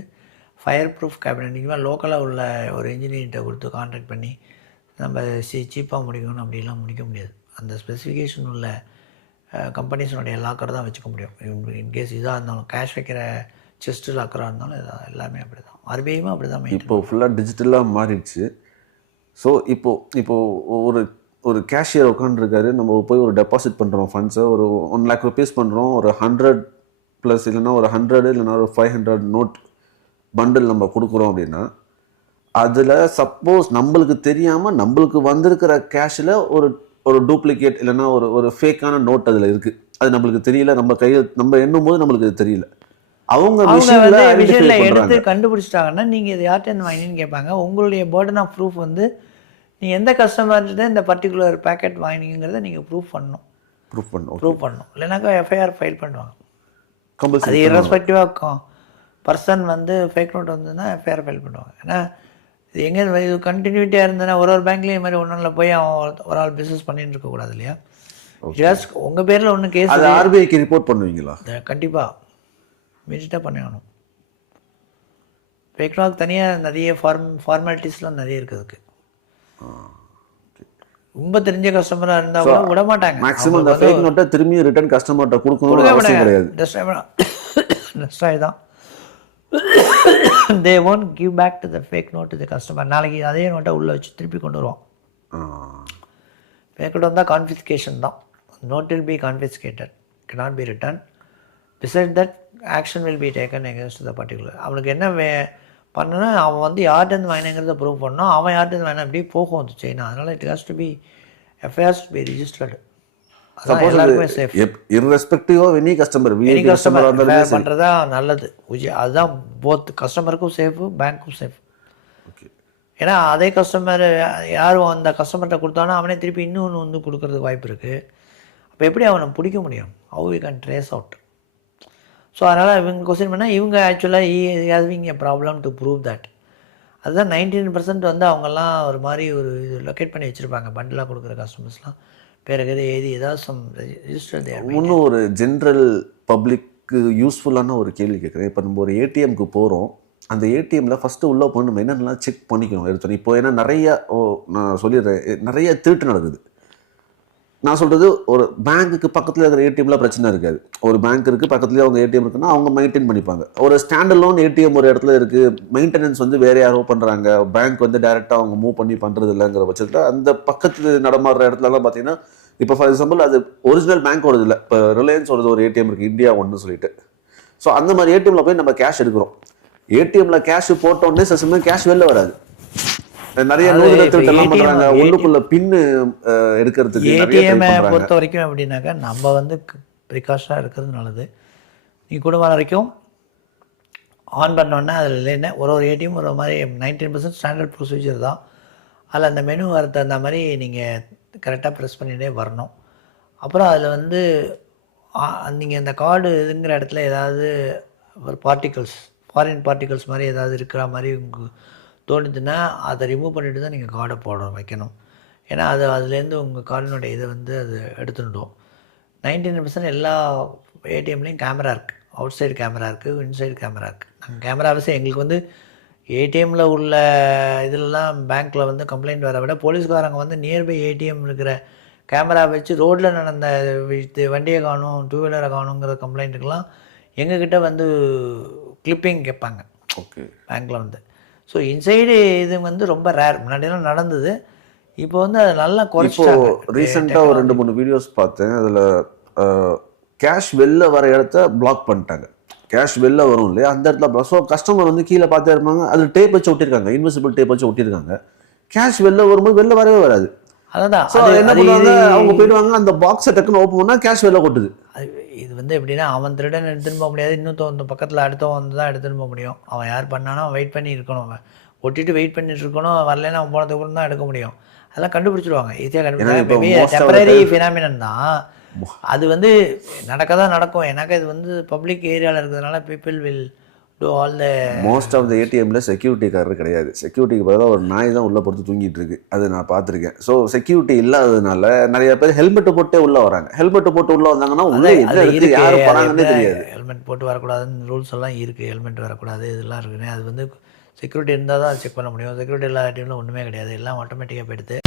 ஃபயர் ப்ரூஃப் கேபினெட். இங்கே லோக்கலாக உள்ள ஒரு இன்ஜினியர்கிட்ட கொடுத்து கான்ட்ராக்ட் பண்ணி நம்ம சீப்பாக முடிக்கணும் அப்படிலாம் முடிக்க முடியாது. அந்த ஸ்பெசிஃபிகேஷன் உள்ள கம்பெனிஸினுடைய லாக்கர் தான் வச்சுக்க முடியும். இன்கேஸ் இதாக இருந்தாலும் கேஷ் வைக்கிற செஸ்ட் லாக்கராக இருந்தாலும் எல்லாமே அப்படி தான். ஆர்பிஐயும் அப்படி தான். இப்போ ஃபுல்லாக டிஜிட்டலாக மாறிடுச்சு. ஸோ இப்போது ஒரு கேஷியர் உட்காந்துருக்காரு, நம்ம போய் ஒரு டெபாசிட் பண்ணுறோம் ஃபண்ட்ஸை, ஒரு 1 lakh rupees பண்ணுறோம், ஒரு 100+ இல்லைன்னா ஒரு 100 இல்லைன்னா ஒரு 500 நோட் பண்டில் நம்ம கொடுக்குறோம் அப்படின்னா, அதில் சப்போஸ் நம்மளுக்கு தெரியாமல் நம்மளுக்கு வந்திருக்கிற கேஷில் ஒரு டூப்ளிகேட் இல்லைன்னா ஒரு ஃபேக்கான நோட் அதில் இருக்குது, அது நம்மளுக்கு தெரியல, நம்ம கையில் நம்ம எண்ணும் போது நம்மளுக்கு அது தெரியல. அவங்க விஷயத்தில் எடுத்து கண்டுபிடிச்சிட்டாங்கன்னா நீங்கள் இது யார்கிட்ட வாங்கினீங்கன்னு கேட்பாங்க. உங்களுடைய பர்டன் ஆஃப் ப்ரூஃப் வந்து நீங்கள் எந்த கஸ்டமர்கிட்ட இந்த பர்டிகுலர் பேக்கெட் வாங்கினீங்கிறத நீங்கள் ப்ரூஃப் பண்ணணும். இல்லைனாக்கா எஃப்ஐஆர் ஃபைல் பண்ணுவாங்க. அது இரஸ்பெக்டிவாக பர்சன் வந்து ஃபேக் நோட் வந்ததுன்னா எஃப்ஐஆர் ஃபைல் பண்ணுவாங்க. ஏன்னா இது எங்கே இது கண்டினியூட்டியாக இருந்ததுன்னா ஒரு பேங்க்லேயும் மாதிரி ஒன்றில் போய் அவன் ஒரு ஆள் பிஸ்னஸ் பண்ணிட்டு இருக்கக்கூடாது இல்லையா. ஜஸ்ட் உங்கள் பேரில் ஒன்று கேஸ் ஆர்பிஐக்கு ரிப்போர்ட் பண்ணுவீங்களா? கண்டிப்பாக இமீடியட்டாக பண்ணிடணும். ஃபேக் நோட் தனியாக நிறைய ஃபார்மாலிட்டிஸ்லாம் நிறைய இருக்குது. அதுக்கு ரொம்ப தெரிஞ்ச கஸ்டமராக இருந்தால் கூட விட மாட்டாங்க. மேக்ஸிமம் அந்த ஃபேக் நோட்டை திரும்பி ரிட்டர்ன் கஸ்டமர்கிட்ட கொடுக்கணும்னு அவசியம் கிடையாது. டெஸ்ட்ராய் தான். they won't give back to the fake note to the customer. நாளைக்கு அதே நோட்டை உள்ளே வச்சு திருப்பி கொண்டு வருவோம். ஃபேக் நோட் வந்தால் கான்ஃபிஸ்கேஷன் தான். Note will be confiscated, cannot be returned. Besides that, action will be taken against the particular. அவனுக்கு என்ன பண்ணனா அவன் வந்து யார்கிட்ட வாங்கினங்கிறத ப்ரூவ் பண்ணணும். அவன் யார்கிட்ட வாங்கினா அப்படி போகும் அது செயினா. அதனால் it has to be FIRs to be registered. பண்ணுறதா நல்லது. அதுதான் போத் கஸ்டமருக்கும் சேஃபு, பேங்க்கும் சேஃப். ஏன்னா அதே கஸ்டமர் யாரும் அந்த கஸ்டமர்கிட்ட கொடுத்தானோ அவனே திருப்பி இன்னொன்று வந்து கொடுக்கறதுக்கு வாய்ப்பு இருக்குது. அப்போ எப்படி அவனை பிடிக்க முடியும்? How we can trace out? So அதனால் இவங்க கொஸ்டின் பண்ணால் இவங்க ஆக்சுவலாக having a problem to prove that. அதுதான் 99% வந்து அவங்கெல்லாம் ஒரு மாதிரி ஒரு இது லொக்கேட் பண்ணி வச்சுருப்பாங்க பண்டிலாக கொடுக்குற கஸ்டமர்ஸ்லாம் பேருக்கு எழுதி ஏதாவது சம் ரிஜிஸ்டர். இன்னும் ஒரு ஜென்ரல் பப்ளிக்கு யூஸ்ஃபுல்லான ஒரு கேள்வி கேட்குறேன். இப்போ நம்ம ஒரு ஏடிஎம்க்கு போகிறோம், அந்த ஏடிஎம்மில் ஃபஸ்ட்டு உள்ளே போய் நம்ம என்னென்னலாம் செக் பண்ணிக்கணும் எடுத்தோம். இப்போ ஏன்னா நிறையா நான் சொல்லிடுறேன், நிறைய திருட்டு நடக்குது. நான் சொல்கிறது ஒரு பேங்க்குக்கு பக்கத்தில் இருக்கிற ஏடிஎம்மில் பிரச்சனை இருக்காது. ஒரு பேங்க் இருக்குது பக்கத்துலேயே அவங்க ஏடிஎம் இருக்குன்னா அவங்க மெயின்டைன் பண்ணிப்பாங்க. ஒரு ஸ்டாண்டர்லோன் ஏடிஎம் ஒரு இடத்துல இருக்குது, மெயின்டெனன்ஸ் வந்து வேறு யாரோ பண்ணுறாங்க, பேங்க் வந்து டேரெக்டாக அவங்க மூவ் பண்ணி பண்ணுறது இல்லைங்கிற பட்சத்தில் அந்த பக்கத்து நடமாடுற இடத்துலலாம் பார்த்தீங்கன்னா, இப்போ ஃபார் எக்ஸாம்பிள் அது ஒரிஜினல் பேங்க்கோடது இல்லை, இப்போ ரிலையன்ஸோடது ஒரு ஏடிஎம் இருக்குது இந்தியா ஒன்று சொல்லிட்டு. ஸோ அந்த மாதிரி ஏடிஎம்மில் போய் நம்ம கேஷ் எடுக்கிறோம். ஏடிஎம்மில் கேஷ் போட்டோடனே சசமே கேஷ் வெளில வராது. நிறைய திருட்டெல்லாம் பண்றாங்க, உள்ளுக்குள்ள பின்னு எடுக்கிறதுக்கு. ஏடிஎம்மை பொறுத்த வரைக்கும் எப்படின்னாக்கா நம்ம வந்து ப்ரிகாஷனாக இருக்கிறது நல்லது. நீ கூட வரைக்கும் ஆன் பண்ணோன்னா அதில் இல்லைன்னா ஒரு ஏடிஎம் ஒரு மாதிரி 99% ஸ்டாண்டர்ட் ப்ரொசீஜர் தான். அதில் அந்த மெனு வர தகுந்த மாதிரி நீங்கள் கரெக்டாக ப்ரெஸ் பண்ணிகிட்டே வரணும். அப்புறம் அதில் வந்து நீங்கள் இந்த கார்டு இதுங்கிற இடத்துல ஏதாவது ஒரு பார்ட்டிகல்ஸ், ஃபாரின் பார்ட்டிகல்ஸ் மாதிரி ஏதாவது இருக்கிற மாதிரி உங்களுக்கு தோணுதுன்னா அதை ரிமூவ் பண்ணிவிட்டு தான் நீங்கள் கார்டை வைக்கணும். ஏன்னா அதுலேருந்து உங்கள் கார்டினுடைய இதை வந்து அது எடுத்துட்டோம். 99% எல்லா ஏடிஎம்லேயும் கேமரா இருக்குது, அவுட் சைடு கேமரா இருக்குது, இன்சைடு கேமரா இருக்குது. நாங்கள் கேமரா அவசியம் எங்களுக்கு வந்து ஏடிஎம்மில் உள்ள இதிலலாம் பேங்க்கில் வந்து கம்ப்ளைண்ட் வர விட போலீஸ்காரங்க வந்து நியர்பை ஏடிஎம் இருக்கிற கேமரா வச்சு ரோட்டில் நடந்த வண்டியை காணும், டூ வீலரை காணுங்கிற கம்ப்ளைண்ட்டுக்கெலாம் எங்ககிட்ட வந்து கிளிப்பிங் கேட்பாங்க. ஓகே, பேங்க்கில் வந்து. ஸோ இன்சைடு இது வந்து ரொம்ப ரேர், முன்னாடியெல்லாம் நடந்தது, இப்போ வந்து அது நல்லா குறைச்சிட்டாங்க. ரீசெண்டாக ஒரு 2-3 வீடியோஸ் பார்த்தேன். அதில் கேஷ் வெளில வர இடத்த பிளாக் பண்ணிட்டாங்க. கேஷ் வெளில வரும் இல்லையா, அந்த இடத்துல ஸோ கஸ்டமர் வந்து கீழே பார்த்தே இருப்பாங்க, அதில் டேப் வச்சு ஒட்டியிருக்காங்க, இன்விசிபிள் டேப் வச்சு ஒட்டியிருக்காங்க. கேஷ் வெளில வரும்போது வெளில வரவே வராது. அதான் ஸோ என்ன பண்ணுவாங்க, அவங்க போயிடுவாங்க, அந்த பாக்ஸை டக்குன்னு ஓப்பன் பண்ணால் கேஷ் வெளில கொட்டுது. இது வந்து எப்படின்னா அவன் திருடன் எடுத்துன்னு போக முடியாது, இன்னும் பக்கத்தில் அடுத்தவன் வந்து தான் எடுத்துன்னு போக முடியும். அவன் யார் பண்ணானோ அவன் வெயிட் பண்ணி இருக்கணும், அவன் ஒட்டிட்டு வெயிட் பண்ணிட்டு இருக்கணும், வரலன்னா அவன் போனதுக்கு தான் எடுக்க முடியும். அதெல்லாம் கண்டுபிடிச்சிடுவாங்க, ஈஸியாக கண்டுபிடிச்சாங்க. டெம்பரரி ஃபினாமினன் தான் அது, வந்து நடக்க தான் நடக்கும். ஏன்னாக்கா இது வந்து பப்ளிக் ஏரியாவில் இருக்கிறதுனால people will do all the. Most of the ஏடிஎம்மில் செக்யூரிட்டிக்காரர் கிடையாது. செக்யூரிட்டிக்கு பதிலாக ஒரு நாய் தான் உள்ளே பொறுத்து தூங்கிட்டு இருக்கு, அது நான் பார்த்துருக்கேன். ஸோ செக்யூரிட்டி இல்லாததுனால நிறைய பேர் ஹெல்மெட்டை போட்டே உள்ளே வராங்க. ஹெல்மெட்டை போட்டு உள்ளே வந்தாங்கன்னா உள்ளே யார் போகிறாங்கன்னே தெரியாது. ஹெல்மெட் போட்டு வரக்கூடாதுன்னு ரூல்ஸ் எல்லாம் இருக்குது, ஹெல்மெட் வரக்கூடாது இதெல்லாம் இருக்குன்னு. அது வந்து செக்யூரிட்டி இருந்தால் தான் அது செக் பண்ண முடியும். செக்யூரிட்டி இல்லாத டீமில் ஒன்றுமே கிடையாது, எல்லாம் ஆட்டோமேட்டிக்காக போயிடுது.